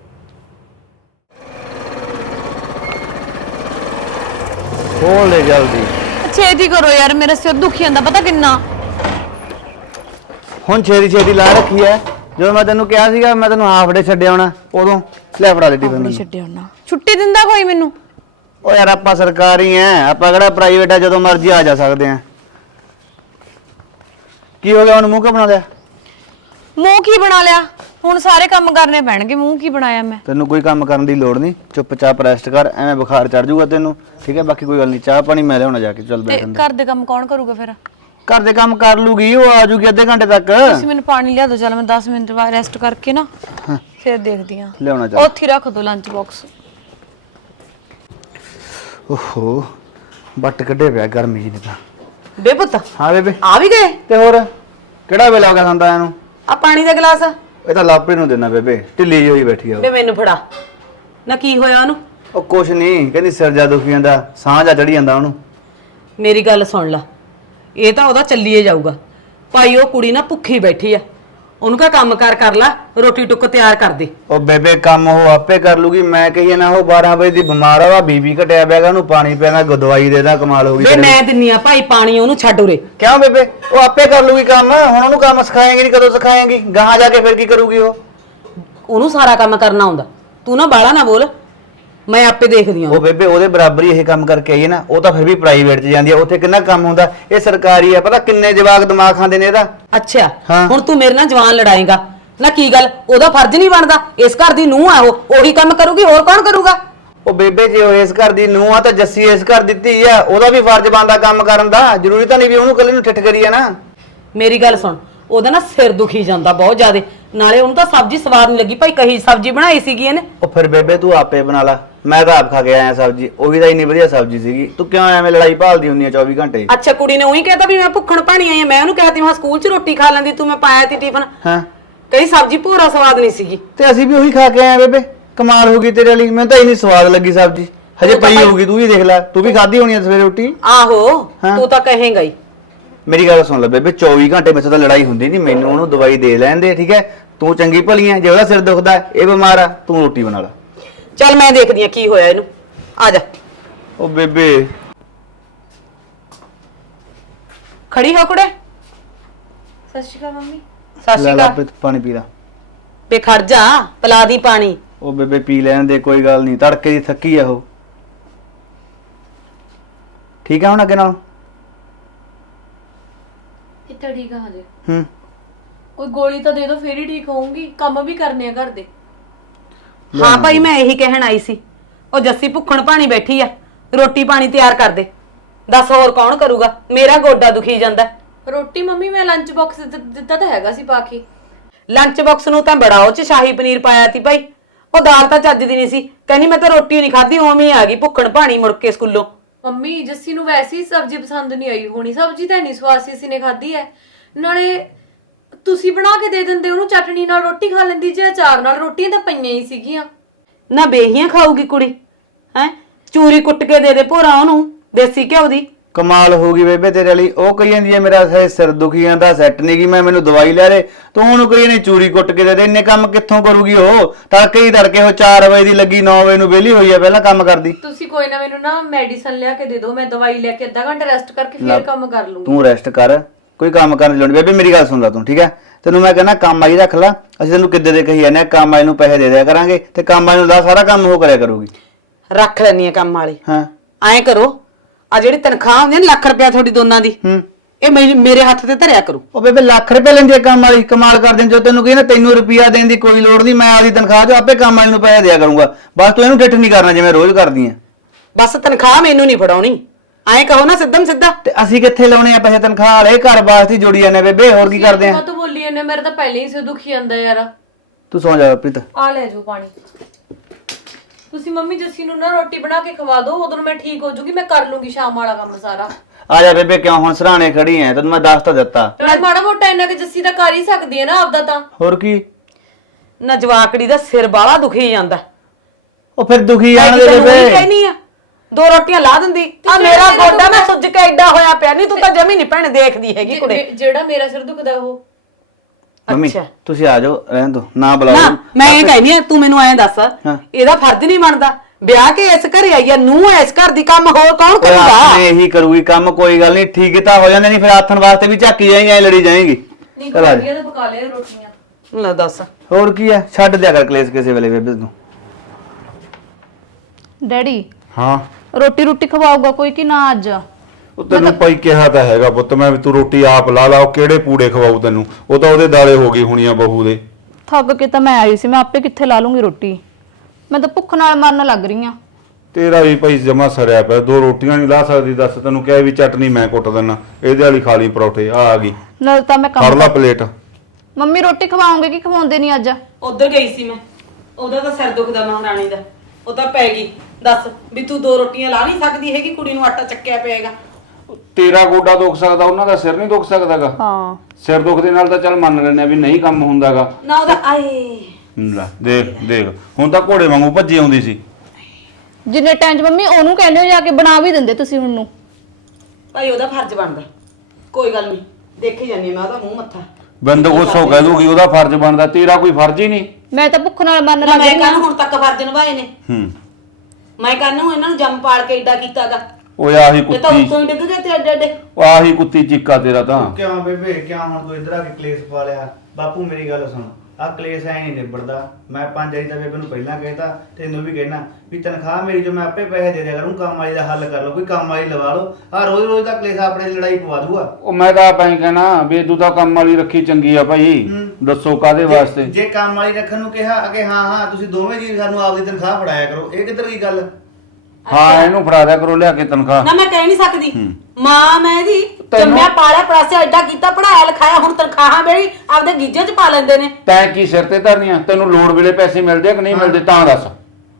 Speaker 3: ਖੋਲ ਲੈ ਜਲਦੀ।
Speaker 1: ਛੇਤੀ ਕਰੋ ਯਾਰ, ਮੇਰਾ ਸਿਰ ਦੁਖੀ ਜਾਂਦਾ ਪਤਾ ਕਿੰਨਾ।
Speaker 3: ਹੁਣ ਛੇਤੀ ਲਾ ਰੱਖੀ ਐ। ਜਦੋਂ ਮੈਂ ਤੈਨੂੰ ਕਿਹਾ ਸੀਗਾ ਮੈਂ ਤੈਨੂੰ ਹਾਫ ਡੇ ਛੱਡ ਆਉਣਾ, ਉਦੋਂ ਲੈ ਫੜਾ ਦੇ ਟਿਫਨ ਮੈਨੂੰ।
Speaker 1: ਛੱਡਿਓ ਨਾ, ਛੁੱਟੀ ਦਿੰਦਾ ਕੋਈ ਮੈਨੂੰ?
Speaker 3: ਓ ਯਾਰ ਆਪਾਂ ਸਰਕਾਰੀ ਐ, ਆਪਾਂ ਕਿਹੜਾ ਪ੍ਰਾਈਵੇਟ ਐ, ਜਦੋਂ ਮਰਜ਼ੀ ਆ ਜਾ ਸਕਦੇ ਆ। ਕੀ ਹੋ ਗਿਆ ਹੁਣ? ਮੂੰਹ ਕਿਉਂ ਬਣਾ ਲਿਆ?
Speaker 1: ਮੂੰਹ ਕੀ ਬਣਾ ਲਿਆ? ਹੁਣ ਸਾਰੇ ਕੰਮ ਕਰਨੇ ਪੈਣਗੇ, ਮੂੰਹ ਕੀ ਬਣਾਇਆ ਮੈਂ?
Speaker 3: ਤੈਨੂੰ ਕੋਈ ਕੰਮ ਕਰਨ ਦੀ ਲੋੜ ਨਹੀਂ, ਚੁੱਪਚਾਪ ਰੈਸਟ ਕਰ, ਐਵੇਂ ਬੁਖਾਰ ਚੜ ਜਾਊਗਾ ਤੈਨੂੰ, ਠੀਕ ਹੈ? ਬਾਕੀ ਕੋਈ ਗੱਲ ਨਹੀਂ, ਚਾਹ ਪਾਣੀ ਮੈਂ ਲਿਆਉਣਾ ਜਾ ਕੇ। ਚੱਲ
Speaker 1: ਤੇ
Speaker 3: ਬੈਠ ਅੰਦਰ।
Speaker 1: ਘਰ ਦੇ ਕੰਮ ਕੌਣ ਕਰੂਗਾ ਫਿਰ?
Speaker 3: ਘਰ ਦੇ ਕੰਮ ਕਰ ਲੂਗੀ, ਉਹ ਆ ਜੂਗੀ ਅੱਧੇ ਘੰਟੇ ਤੱਕ।
Speaker 1: ਤੁਸੀਂ ਮੈਨੂੰ ਪਾਣੀ ਲਿਆ ਦਿਓ, ਚੱਲ ਮੈਂ 10 ਮਿੰਟ ਬਾਅਦ ਰੈਸਟ ਕਰਕੇ ਨਾ ਫਿਰ ਦੇਖਦੀ ਆ।
Speaker 3: ਲਿਆਉਣਾ ਚੱਲ।
Speaker 1: ਉੱਥੇ ਹੀ ਰੱਖ ਦਿਓ ਲੰਚ ਬਾਕਸ।
Speaker 3: ਓਹੋ, ਬੱਟ ਕੱਢੇ ਪਿਆ ਗਰਮੀ ਜੀ ਨੇ ਤਾਂ।
Speaker 2: ਬੇ ਪੁੱਤ
Speaker 3: ਹਾਂ ਬੇਬੇ।
Speaker 2: ਆ ਵੀ ਗਏ?
Speaker 3: ਤੇ ਹੋਰ ਕਿਹੜਾ ਵੇਲਾ ਹੋ ਗਿਆ ਸੰਦਾ ਇਹਨੂੰ?
Speaker 2: ਆ ਪਾਣੀ ਦਾ ਗਲਾਸ
Speaker 3: ਇਹ ਤਾਂ ਲਾਪਰੀ ਨੂੰ ਦੇਣਾ ਬੇਬੇ, ਢਿੱਲੀ ਜਿਹੀ ਹੋਈ ਬੈਠੀ ਆ ਉਹ।
Speaker 2: ਬੇ ਮੈਨੂੰ ਫੜਾ ਨਾ। ਕੀ ਹੋਇਆ ਉਹਨੂੰ?
Speaker 3: ਉਹ ਕੁਛ ਨਹੀਂ, ਕਹਿੰਦੀ ਸਿਰ ਜਾ ਦੁਖੀ ਜਾਂਦਾ, ਸਾਹ ਜਾ ਚੜੀ ਜਾਂਦਾ ਉਹਨੂੰ।
Speaker 2: ਮੇਰੀ ਗੱਲ ਸੁਣ ਲਾ, ਇਹ ਤਾਂ ਉਹਦਾ ਚੱਲੀਏ ਜਾਊਗਾ। ਭਾਈ ਉਹ ਕੁੜੀ ਨਾ ਭੁੱਖੀ ਬੈਠੀ ਆ, ਉਹਨੂੰ ਕਹ ਕੰਮ ਕਰ ਲਾ, ਰੋਟੀ ਟੁੱਕ ਤਿਆਰ ਕਰ ਦੇ।
Speaker 3: ਉਹ ਬੇਬੇ ਕੰਮ ਉਹ ਆਪੇ ਕਰ ਲੂਗੀ, ਮੈਂ ਕਹੀ ਨਾ ਉਹ 12 ਵਜੇ ਦੀ ਬਿਮਾਰ ਆ, ਬੀਬੀ ਘਟਿਆ ਪਿਆਗਾ, ਉਹਨੂੰ ਪਾਣੀ ਪਿਆਣਾ, ਦਵਾਈ ਦੇਦਾ, ਕਮਾਲ ਹੋ ਗਈ।
Speaker 2: ਬੇ ਮੈਂ ਦਿੰਨੀ ਆ ਭਾਈ ਪਾਣੀ, ਉਹਨੂੰ ਛੱਡ ਉਰੇ।
Speaker 3: ਕਿਉਂ ਬੇਬੇ? ਉਹ ਆਪੇ ਕਰ ਲੂਗੀ ਕੰਮ, ਹੁਣ ਉਹਨੂੰ ਕੰਮ ਸਿਖਾਏਂਗੀ ਨਹੀਂ, ਕਦੋਂ ਸਿਖਾਏਂਗੀ? ਗਾਹਾਂ ਜਾ ਕੇ ਫਿਰ ਕੀ ਕਰੂਗੀ ਉਹ?
Speaker 2: ਉਹਨੂੰ ਸਾਰਾ ਕੰਮ ਕਰਨਾ ਆਉਂਦਾ, ਤੂੰ ਨਾ ਬਾਲਾ ਨਾ ਬੋਲ, ਮੈਂ ਆਪੇ ਦੇਖਦੀ ਆ।
Speaker 3: ਉਹ ਬੇਬੇ ਉਹਦੇ ਬਰਾਬਰ ਹੀ ਇਹ ਕੰਮ ਕਰਕੇ ਆਈ ਹੈ ਨਾ, ਉਹ ਤਾਂ ਫਿਰ ਵੀ ਪ੍ਰਾਈਵੇਟ 'ਚ ਜਾਂਦੀ ਆ, ਉੱਥੇ ਕਿੰਨਾ ਕੰਮ ਹੁੰਦਾ, ਇਹ ਸਰਕਾਰੀ ਆ। ਪਤਾ ਕਿੰਨੇ ਜਵਾਕ ਦਿਮਾਗ ਖਾਂਦੇ ਨੇ ਇਹਦਾ।
Speaker 2: ਅੱਛਾ
Speaker 3: ਹਾਂ।
Speaker 2: ਹੁਣ ਤੂੰ ਮੇਰੇ ਨਾਲ ਜਵਾਨ ਲੜਾਏਗਾ ਨਾ? ਕੀ ਗੱਲ, ਉਹਦਾ ਫਰਜ਼ ਨਹੀਂ ਬਣਦਾ? ਇਸ ਘਰ ਦੀ ਨੂੰਹ ਆ, ਉਹੀ ਕੰਮ ਕਰੂਗੀ, ਹੋਰ ਕੌਣ ਕਰੂਗਾ?
Speaker 3: ਉਹ ਬੇਬੇ ਜੇ ਉਹ ਇਸ ਘਰ ਦੀ ਨੂੰਹ ਆ ਤਾਂ ਜੱਸੀ ਇਸ ਘਰ ਦੀ ਧੀ ਆ, ਉਹਦਾ ਵੀ ਫਰਜ਼ ਬਣਦਾ ਕੰਮ ਕਰਨ ਦਾ। ਜ਼ਰੂਰੀ ਤਾਂ ਨਹੀਂ ਵੀ ਉਹਨੂੰ ਇਕੱਲੇ ਨੂੰ ਠਿੱਠ ਕਰੀ ਆ ਨਾ।
Speaker 2: ਮੇਰੀ ਗੱਲ ਸੁਣ, ਉਹਦਾ ਨਾ ਸਿਰ ਦੁਖੀ ਜਾਂਦਾ ਬਹੁਤ ਜ਼ਿਆਦੇ, ਨਾਲੇ ਉਹਨੂੰ ਤਾਂ ਸਬਜ਼ੀ ਸਵਾਦ ਨਹੀਂ ਲੱਗੀ। ਭਾਈ ਕਹੀ ਸਬਜ਼ੀ ਬਣਾਈ ਸੀਗੀ ਇਹਨੇ।
Speaker 3: ਉਹ ਫਿਰ ਬੇਬੇ ਤੂੰ ਆਪੇ ਬਣਾ ਲਾ, ਮੈਂ ਤਾਂ ਆਪ ਖਾ ਕੇ ਆਇਆ ਸਬਜ਼ੀ, ਉਹੀ ਤਾਂ ਇੰਨੀ ਵਧੀਆ ਸਬਜ਼ੀ ਸੀਗੀ। ਤੂੰ ਕਿਉਂ ਐਵੇਂ ਲੜਾਈ ਭਾਲਦੀ ਹੁੰਨੀ ਆ 24 ਘੰਟੇ?
Speaker 2: ਅੱਛਾ ਕੁੜੀ ਨੇ ਉਹੀ ਕਹਿਤਾ ਵੀ ਮੈਂ ਭੁੱਖਣ ਪਾਣੀ ਆਈ ਆ, ਮੈਂ ਉਹਨੂੰ ਕਹਿਤੀ ਮੈਂ ਸਕੂਲ 'ਚ ਰੋਟੀ ਖਾ ਲੈਂਦੀ, ਤੂੰ ਮੈਂ ਪਾਇਆ ਤੀ ਟਿਫਨ।
Speaker 3: ਹਾਂ
Speaker 2: ਕਈ ਸਬਜ਼ੀ ਭੋਰਾ ਸਵਾਦ ਨਹੀਂ ਸੀਗੀ।
Speaker 3: ਤੇ ਅਸੀਂ ਵੀ ਉਹੀ ਖਾ ਕੇ ਆਏ ਬੇਬੇ। ਕਮਾਲ ਹੋ ਗਈ ਤੇਰੇ ਵਾਲੀ, ਮੈਨੂੰ ਤਾਂ ਇੰਨੀ ਸਵਾਦ ਲੱਗੀ ਸਬਜ਼ੀ। ਹਜੇ ਪਈ ਹੋਊਗੀ, ਤੂੰ ਵੀ ਦੇਖ ਲੈ, ਤੂੰ ਵੀ ਖਾਧੀ ਹੋਣੀ ਆ ਸਵੇਰੇ ਰੋਟੀ।
Speaker 2: ਆਹੋ
Speaker 3: ਹਾਂ।
Speaker 2: ਤੂੰ ਤਾਂ ਕਹੇਂਗਾ ਹੀ।
Speaker 3: ਮੇਰੀ ਗੱਲ ਸੁਣ ਲੈ ਬੇਬੇ, 24 ਘੰਟੇ ਵਿੱਚ ਤਾਂ ਲੜਾਈ ਹੁੰਦੀ ਨਹੀਂ, ਮੈਨੂੰ ਉਹਨੂੰ ਦਵਾਈ ਦੇ ਲੈਣ ਦੇ, ਠੀਕ ਹੈ? ਤੂੰ ਚੰਗੀ ਭਲੀ ਹੈ, ਜੇ ਉਹਦਾ ਸਿਰ ਦੁਖਦਾ ਇਹ ਬਿਮਾਰ ਆ, ਤੂੰ ਰੋਟੀ ਬਣਾ ਲੈ।
Speaker 2: ਚੱਲ ਮੈਂ ਦੇਖਦੀ ਆ ਕੀ ਹੋਇਆ ਇਹਨੂੰ, ਆ ਜਾ।
Speaker 3: ਉਹ ਬੇਬੇ
Speaker 2: ਖੜੀ ਹੋ ਕੁੜੇ।
Speaker 4: ਸਤਿ ਸ਼੍ਰੀ ਅਕਾਲ ਮੰਮੀ।
Speaker 2: ਸਤਿ ਸ਼੍ਰੀ
Speaker 3: ਲੈ
Speaker 2: ਅਕਾਲ।
Speaker 3: ਲਾ ਪਾਣੀ ਪੀ ਲਾ।
Speaker 2: ਬੇ ਖੜ ਜਾ, ਪਿਲਾ ਦੀ ਪਾਣੀ।
Speaker 3: ਉਹ ਬੇਬੇ ਪੀ ਲੈਣ ਦੇ, ਕੋਈ ਗੱਲ ਨਹੀਂ, ਤੜਕੇ ਦੀ ਥੱਕੀ ਆ ਉਹ। ਠੀਕ ਆ ਹੁਣ ਅੱਗੇ ਨਾਲ?
Speaker 4: ਕਿੱਥੇ ਠੀਕ ਆ ਹਜੇ?
Speaker 3: ਹੂੰ
Speaker 4: ਕੋਈ ਗੋਲੀ ਤਾਂ ਦੇ ਦਿਓ ਫੇਰ ਹੀ ਠੀਕ ਹੋਊਂਗੀ, ਕੰਮ ਵੀ ਕਰਨੇ ਆ ਘਰ ਦੇ।
Speaker 2: ਹਾਂ ਭਾਈ ਮੈਂ ਇਹੀ ਕਹਿਣ ਆਈ ਸੀ। ਉਹ ਜੱਸੀ ਭੁੱਖਣ ਪਾਣੀ ਬੈਠੀ ਆ, ਰੋਟੀ ਪਾਣੀ ਤਿਆਰ ਕਰ ਦੇ। ਦੱਸ ਹੋਰ ਕੌਣ ਕਰੂਗਾ, ਮੇਰਾ ਗੋਡਾ ਦੁਖੀ ਜਾਂਦਾ।
Speaker 4: ਰੋਟੀ ਮੰਮੀ ਮੈਂ ਲੰਚ ਬਾਕਸ ਦਿੱਤਾ ਤਾਂ ਹੈਗਾ ਸੀ ਪਾ ਕੇ।
Speaker 2: ਲੰਚ ਬਾਕਸ ਨੂੰ ਤਾਂ ਬੜਾ ਉਹ ਚ ਸ਼ਾਹੀ ਪਨੀਰ ਪਾਇਆ ਸੀ ਭਾਈ, ਉਹ ਦਾਲ ਤਾਂ ਚੱਜ ਦੀ ਨਹੀਂ ਸੀ। ਕਹਿੰਦੀ ਮੈਂ ਤਾਂ ਰੋਟੀ ਨਹੀਂ ਖਾਧੀ, ਉਵੇਂ ਹੀ ਆ ਗਈ ਭੁੱਖਣ ਪਾਣੀ ਮੁੜ ਕੇ ਸਕੂਲੋਂ।
Speaker 4: ਮੰਮੀ ਜੱਸੀ ਨੂੰ ਵੈਸੇ ਹੀ ਸਬਜ਼ੀ ਪਸੰਦ ਨਹੀਂ ਆਈ ਹੋਣੀ, ਸਬਜ਼ੀ ਤਾਂ ਨਹੀਂ ਸਵਾਦ ਸੀ, ਅਸੀਂ ਨੇ ਖਾਧੀ ਐ। ਨਾਲੇ ਤੁਸੀਂ ਬਣਾ ਕੇ ਦੇ ਦਿੰਦੇ ਉਹਨੂੰ, ਚਟਣੀ ਨਾਲ ਰੋਟੀ ਖਾ ਲੈਂਦੀ, ਜੇ ਅਚਾਰ ਨਾਲ। ਰੋਟੀਆਂ ਤਾਂ ਪਈਆਂ ਹੀ ਸੀਗੀਆਂ।
Speaker 2: ਨਾ ਬੇਹੀਆਂ ਖਾਊਗੀ ਕੁੜੀ ਹੈ? ਚੂਰੀ ਕੁੱਟ ਕੇ ਦੇ ਦੇ ਭੋਰਾ ਉਹਨੂੰ ਦੇਸੀ ਘਿਓ ਦੀ।
Speaker 3: ਕਮਾਲ ਹੋ ਗਈ ਬੇਬੇ ਤੇਰੇ ਵਾਲੀ। ਉਹ ਕਹੀ ਜਾਂਦੀ ਹੈ ਮੇਰਾ ਸਿਰ ਦੁਖੀ ਜਾਂਦਾ, ਸੈੱਟ ਨਹੀਂ ਗਈ, ਮੈਨੂੰ ਦਵਾਈ ਲੈ ਦੇ। ਤੂੰ ਉਹਨੂੰ ਕਹੀ ਨਹੀਂ ਚੂਰੀ ਕੁੱਟ ਕੇ ਦੇ ਦੇ। ਇੰਨੇ ਕੰਮ ਕਿੱਥੋਂ ਕਰੂਗੀ ਉਹ? ਤੜਕੇ ਹੀ ਤੜਕੇ ਉਹ 4 ਵਜੇ ਦੀ ਲੱਗੀ, 9 ਵਜੇ ਨੂੰ ਵਿਹਲੀ ਹੋਈ ਹੈ, ਪਹਿਲਾਂ ਕੰਮ ਕਰਦੀ।
Speaker 4: ਤੁਸੀਂ ਕੋਈ ਨਾ ਮੈਨੂੰ ਨਾ ਮੈਡੀਸਨ ਲਿਆ ਕੇ ਦੇ ਦਿਓ, ਮੈਂ ਦਵਾਈ ਲੈ ਕੇ ਅੱਧਾ ਘੰਟਾ ਰੈਸਟ ਕਰਕੇ ਫੇਰ ਕੰਮ ਕਰ ਲੂੰਗੀ।
Speaker 3: ਤੂੰ ਰੈਸਟ ਕਰ, ਕੋਈ ਕੰਮ ਕਰਨ ਦੀ ਲੋੜ ਨਹੀਂ। ਬੇਬੇ ਮੇਰੀ ਗੱਲ ਸੁਣ ਲੈ ਤੂੰ, ਠੀਕ ਹੈ? ਤੈਨੂੰ ਮੈਂ ਕਹਿੰਦਾ ਕੰਮ ਆਈ ਰੱਖ ਲੈ। ਅਸੀਂ ਤੈਨੂੰ ਕਿੱਦੇ ਦੇ ਕਹੀ ਜਾਂਦੇ ਆ, ਕੰਮ ਆਈ ਨੂੰ ਪੈਸੇ ਦੇ ਦਿਆ ਕਰਾਂਗੇ, ਤੇ ਕੰਮ ਆਈ ਨੂੰ ਦਾ ਸਾਰਾ ਕੰਮ ਉਹ ਕਰਿਆ ਕਰੂਗੀ।
Speaker 2: ਰੱਖ ਲੈਣੀ ਆ ਕੰਮ ਵਾਲੀ।
Speaker 3: ਹਾਂ
Speaker 2: ਐਂ ਕਰੋ, ਆ ਜਿਹੜੀ ਤਨਖਾਹ ਹੁੰਦੀ ਹੈ ਨਾ ਲੱਖ ਰੁਪਇਆ ਤੁਹਾਡੀ ਦੋਨਾਂ ਦੀ, ਇਹ ਮੇਰੇ ਹੱਥ ਤੇ ਧਰਿਆ ਕਰੋ।
Speaker 3: ਉਹ ਬੇਬੇ ਲੱਖ ਰੁਪਏ ਲੈਂਦੀ ਹੈ ਕੰਮ ਵਾਲੀ, ਕਮਾਲ ਕਰਦੇ ਜੋ ਤੈਨੂੰ ਕਹੀ ਨਾ ਤੈਨੂੰ ਰੁਪਿਆ ਦੇਣ ਦੀ ਕੋਈ ਲੋੜ ਨਹੀਂ। ਮੈਂ ਆਪਦੀ ਤਨਖਾਹ ਚੋਂ ਆਪੇ ਕੰਮ ਵਾਲੀ ਨੂੰ ਪੈਸੇ ਦਿਆ ਕਰੂੰਗਾ, ਬਸ ਤੂੰ ਇਹਨੂੰ ਠਿੱਠ ਨਹੀਂ ਕਰਨਾ ਜਿਵੇਂ ਰੋਜ਼ ਕਰਦੀ ਆ।
Speaker 2: ਬਸ ਤਨਖਾਹ ਮੈਨੂੰ ਨਹੀਂ ਫੜਾਉਣੀ, ਐਂ ਕਹੋ ਨਾ ਸਿੱਧਮ ਸਿੱਧਾ।
Speaker 3: ਤੇ ਅਸੀਂ ਕਿੱਥੇ ਲਾਉਣੇ ਆ ਪੈਸੇ ਤਨਖਾਹ ਵਾਲੇ? ਘਰ ਵਾਸਤੇ ਜੋੜੀ ਜਾਂਦੇ ਬੇਬੇ, ਹੋਰ ਕੀ ਕਰਦੇ ਆ?
Speaker 4: ਮੈਂ ਤਾਂ ਬੋਲੀ ਜਾਂਦੇ, ਮੇਰੇ ਤਾਂ ਪਹਿਲੇ ਹੀ ਸਿਰ ਦੁਖੀ ਜਾਂਦਾ ਯਾਰ।
Speaker 3: ਤੂੰ ਸੌਂ ਜਾ ਪ੍ਰੀਤ।
Speaker 4: ਆ ਲੈ ਜਾਓ ਪਾਣੀ। ਤੁਸੀਂ ਮੰਮੀ ਜੱਸੀ ਨੂੰ ਨਾ ਰੋਟੀ ਬਣਾ ਕੇ ਖਵਾ ਦਿਓ, ਉਦੋਂ ਮੈਂ ਠੀਕ ਹੋ ਜੂਗੀ, ਮੈਂ ਕਰ ਲੂੰਗੀ ਸ਼ਾਮ ਵਾਲਾ ਕੰਮ ਸਾਰਾ।
Speaker 3: ਆ ਜਾ ਬੇਬੇ, ਕਿਉਂ ਹੁਣ ਸਰਾਣੇ ਖੜੀ ਐ? ਤੈਨੂੰ ਮੈਂ ਦੱਸ ਤਾਂ ਦਿੱਤਾ।
Speaker 4: ਨਾਲੇ ਮਾੜਾ ਮੋਟਾ ਇੰਨਾ ਕਿ ਜੱਸੀ ਤਾਂ ਕਰ ਹੀ ਸਕਦੀ ਹੈ ਨਾ ਆਪਦਾ ਤਾਂ।
Speaker 3: ਹੋਰ ਕੀ?
Speaker 2: ਨਾ ਜਵਾਕੜੀ ਦਾ ਸਿਰ ਬਾਲਾ ਦੁਖੀ ਜਾਂਦਾ।
Speaker 3: ਉਹ ਫਿਰ ਦੁਖੀ ਜਾਣਦੇ ਬੇਬੇ।
Speaker 2: ਕਹਿਨੀ ਆ 2 ਰੋਟੀਆਂ ਲਾ ਦਿੰਦੀ। ਆ ਮੇਰਾ ਗੋਡਾ ਮੈਂ ਸੁੱਜ ਕੇ ਐਡਾ ਹੋਇਆ ਪਿਆ, ਨਹੀਂ ਤੂੰ ਤਾਂ ਜਮੀ ਨਹੀਂ ਭੈਣ ਦੇਖਦੀ ਹੈਗੀ ਕੁੜੇ।
Speaker 4: ਜਿਹੜਾ ਮੇਰਾ ਸਿਰ ਦੁਖਦਾ ਉਹ।
Speaker 3: ਮੰਮੀ ਤੁਸੀਂ ਆ ਜਾਓ, ਰਹਿਣ ਦੋ, ਨਾ ਬੁਲਾਓ।
Speaker 2: ਨਾ ਮੈਂ ਇਹ ਕਹਿਨੀ ਆ, ਤੂੰ ਮੈਨੂੰ ਐਂ ਦੱਸ, ਇਹਦਾ ਫਰਜ਼ ਨਹੀਂ ਬਣਦਾ ਵਿਆਹ ਕੇ ਇਸ ਘਰੇ ਆਈ ਆ ਨੂੰ, ਇਸ ਘਰ ਦੀ ਕੰਮ ਹੋਰ ਕੌਣ ਕਰੂਗਾ?
Speaker 3: ਆਪਨੇ ਇਹੀ ਕਰੂਗੀ ਕੰਮ, ਕੋਈ ਗੱਲ ਨਹੀਂ, ਠੀਕ ਤਾਂ ਹੋ ਜਾਂਦੇ, ਨਹੀਂ ਫਿਰ ਆਥਣ ਵਾਸਤੇ ਵੀ ਝਾਕੀ ਜਾਏਗੀ, ਐ ਲੜੀ ਜਾਏਗੀ।
Speaker 4: ਨਹੀਂ ਕੋਈ ਤਾਂ ਪਕਾ ਲਿਆ ਰੋਟੀਆਂ।
Speaker 2: ਲੈ ਦੱਸ
Speaker 3: ਹੋਰ ਕੀ ਐ, ਛੱਡ ਦਿਆ ਕਰ ਕਲੇਸ਼ ਕਿਸੇ ਵੇਲੇ ਬੇਬੇ ਤੂੰ।
Speaker 1: ਡੈਡੀ
Speaker 5: ਹਾਂ
Speaker 1: ਰੋਟੀ ਖਵਾਊਗਾ ਕੋਈ ਕਿ ਨਾ ਅੱਜ?
Speaker 5: ਉਹ ਤੈਨੂੰ ਭਾਈ ਕਿਹਾ ਤਾਂ ਹੈਗਾ ਪੁੱਤ ਮੈਂ ਵੀ ਤੂੰ ਰੋਟੀ ਆਪ ਲਾ ਲਾ। ਉਹ ਕਿਹੜੇ ਪੂੜੇ ਖਵਾਉ ਤੈਨੂੰ? ਉਹ ਤਾਂ ਉਹਦੇ ਦਾਲੇ ਹੋ ਗਈ ਹੋਣੀਆਂ ਬਹੂ ਦੇ।
Speaker 1: ਥੱਕ ਕੇ ਤਾਂ ਮੈਂ ਆਈ ਸੀ, ਮੈਂ ਆਪੇ ਕਿੱਥੇ ਲਾ ਲੂੰਗੀ ਰੋਟੀ, ਮੈਂ ਤਾਂ ਭੁੱਖ ਨਾਲ ਮਰਨ ਲੱਗ ਰਹੀ ਆ।
Speaker 5: ਤੇਰਾ ਵੀ ਭਾਈ ਜਮਾ ਸਰਿਆ ਪਿਆ, 2 ਰੋਟੀਆਂ ਨਹੀਂ ਲਾ ਸਕਦੀ। ਦੱਸ ਤੈਨੂੰ ਕਿਹਾ ਵੀ ਚਟਨੀ ਮੈਂ ਕੁੱਟ ਦਿੰਨਾ, ਇਹਦੇ ਵਾਲੀ ਖਾ ਲਈ ਪਰੌਠੇ। ਆ ਗਈ,
Speaker 1: ਨਾਲ ਤਾਂ ਮੈਂ
Speaker 5: ਫੜ
Speaker 1: ਕੰਮ
Speaker 5: ਲਾ ਪਲੇਟ।
Speaker 1: ਮੰਮੀ ਰੋਟੀ ਖਵਾਉਂਗੇ ਕਿ ਖਵਾਉਂਦੇ ਨਹੀਂ ਅੱਜ?
Speaker 2: ਉਧਰ ਗਈ ਸੀ ਮੈਂ, ਉਹਦਾ ਤਾਂ ਸਿਰ ਦੁਖਦਾ ਮਹਾਰਾਣੀ ਦਾ, ਉਹ ਤਾਂ ਪੈ ਗਈ। ਦੱਸ ਵੀ ਤੂੰ 2 ਰੋਟੀਆਂ ਲਾ ਨਹੀਂ ਸਕਦੀ ਹੈਗੀ, ਕੁੜੀ ਨੂੰ ਆਟਾ ਚੱਕਿਆ ਪਏਗਾ।
Speaker 5: ਤੇਰਾ ਗੋਡਾ ਦੁਖ ਸਕਦਾ, ਉਹਨਾਂ ਦਾ ਸਿਰ ਨਹੀਂ ਦੁਖ ਸਕਦਾਗਾ।
Speaker 1: ਹਾਂ
Speaker 5: ਸਿਰ ਦੁਖਦੇ ਨਾਲ ਤਾਂ ਚੱਲ ਮੰਨ ਲੈਂਦੇ ਆ ਵੀ ਨਹੀਂ ਕੰਮ ਹੁੰਦਾਗਾ।
Speaker 2: ਨਾ ਉਹਦਾ ਆਏ
Speaker 5: ਲੈ ਦੇਖ ਹੁਣ ਤਾਂ ਘੋੜੇ ਵਾਂਗੂ ਭੱਜੀ ਆਉਂਦੀ ਸੀ।
Speaker 1: ਜਿੰਨੇ ਟਾਈਮ 'ਚ ਮੰਮੀ ਉਹਨੂੰ ਕਹਿੰਦੇ ਹੋ ਜਾ ਕੇ ਬਣਾ ਵੀ ਦਿੰਦੇ ਤੁਸੀਂ ਹੁਣ ਨੂੰ।
Speaker 2: ਭਾਈ ਉਹਦਾ ਫਰਜ਼ ਬਣਦਾ, ਕੋਈ ਗੱਲ ਨਹੀਂ, ਦੇਖੀ ਜਾਂਦੀ ਮੈਂ ਉਹਦਾ ਮੂੰਹ ਮੱਥਾ।
Speaker 5: ਬੰਦ ਗੁੱਸੋ ਕਹਿ ਦੂਗੀ ਉਹਦਾ ਫਰਜ਼ ਬਣਦਾ, ਤੇਰਾ ਕੋਈ ਫਰਜ਼ ਹੀ ਨਹੀਂ।
Speaker 1: ਮੈਂ ਤਾਂ ਭੁੱਖ ਨਾਲ ਮਰਨ
Speaker 2: ਨਾ
Speaker 1: ਲੱਗ
Speaker 2: ਮੈਂ
Speaker 1: ਰਹੀ
Speaker 2: ਕਾਹਨੂੰ ਹੁਣ ਤੱਕ ਫਰਜ਼ ਨਿਭਾਏ ਨੇ? ਮੈਂ ਕਾਹਨੂੰ ਇਹਨਾਂ ਨੂੰ ਜੰਮ ਪਾਲ ਕੇ ਏਡਾ ਕੀਤਾਗਾ?
Speaker 5: ਓਏ ਆਹੀ
Speaker 2: ਇਹ ਤਾਂ
Speaker 5: ਕੁੱਤੀ,
Speaker 2: ਉੱਤੋਂ ਹੀ ਡਿੱਗ ਗਏ ਤੇ ਅੱਡੇ ਅੱਡੇ।
Speaker 5: ਉਹ ਆਹੀ ਕੁੱਤੀ ਚੀਕਾ ਤੇਰਾ ਤਾਂ।
Speaker 3: ਕਿਉਂ ਬੇਬੇ, ਕਿਉਂ ਹੁਣ ਤੂੰ ਇੱਧਰ ਆ ਕੇ ਕਲੇਸ਼ ਪਾ ਲਿਆ? ਬਾਪੂ ਮੇਰੀ ਗੱਲ ਸੁਣ, ਆ ਕਲੇਸ਼ ਐ ਨਹੀਂ ਨਿਬੜਦਾ। ਮੈਂ 5 ਵਾਰੀ ਤਾਂ ਬੇਬੇ ਨੂੰ ਪਹਿਲਾਂ ਕਹਿਤਾ, ਤੈਨੂੰ ਵੀ ਕਹਿਣਾ ਵੀ ਤਨਖਾਹ ਮੇਰੀ ਜੋ ਮੈਂ ਆਪੇ ਪੈਸੇ ਦੇ ਦਿਆ ਕਰੂੰ, ਕੰਮ ਵਾਲੀ ਦਾ ਹੱਲ ਕਰ ਲਓ, ਕੋਈ ਕੰਮ ਵਾਲੀ ਲਵਾ ਲਓ। ਆ ਰੋਜ਼ ਦਾ ਕਲੇਸ਼ ਆਪਣੇ ਲੜਾਈ ਪਵਾ ਦੂਗਾ।
Speaker 5: ਉਹ ਮੈਂ ਤਾਂ ਆਪਾਂ ਹੀ ਕਹਿਣਾ ਵੀ ਤੂੰ ਤਾਂ ਕੰਮ ਵਾਲੀ ਰੱਖੀ ਚੰਗੀ ਆ ਭਾਈ। ਦੱਸੋ ਕਾਦੇ ਵਾਸਤੇ?
Speaker 3: ਜੇ ਕੰਮ ਵਾਲੀ ਰੱਖਣ ਨੂੰ ਕਿਹਾ ਅਗੇ, ਹਾਂ ਤੁਸੀਂ ਦੋਵੇਂ ਜੀ ਸਾਨੂੰ ਆਪਦੀ ਤਨਖਾਹ ਫੜਾਇਆ ਕਰੋ, ਇਹ ਕਿੱਧਰ ਦੀ ਗੱਲ?
Speaker 5: ਹਾਂ ਇਹਨੂੰ ਫੜਾ ਦਿਆ ਕਰੋ ਲਿਆ ਕੇ ਤਨਖਾਹ।
Speaker 2: ਨਾ ਮੈਂ ਕਹਿ ਨਹੀਂ ਸਕਦੀ, ਮਾਂ ਮੈਂ ਦੀ ਜੰਮਿਆ ਪਾਲਿਆ ਪ੍ਰਾਸੇ ਐਡਾ ਕੀਤਾ, ਪੜਾਇਆ ਲਿਖਾਇਆ, ਹੁਣ ਤਨਖਾਹਾਂ ਮੇਰੀ ਆਪਦੇ ਗੀਜੇ 'ਚ ਪਾ ਲੈਂਦੇ ਨੇ।
Speaker 5: ਤੈਂ ਕੀ ਸਿਰ ਤੇ ਧਰਨੀਆਂ? ਤੈਨੂੰ ਲੋੜ ਵੇਲੇ ਪੈਸੇ ਮਿਲਦੇ ਕਿ ਨਹੀਂ ਮਿਲਦੇ ਤਾਂ ਦੱਸ।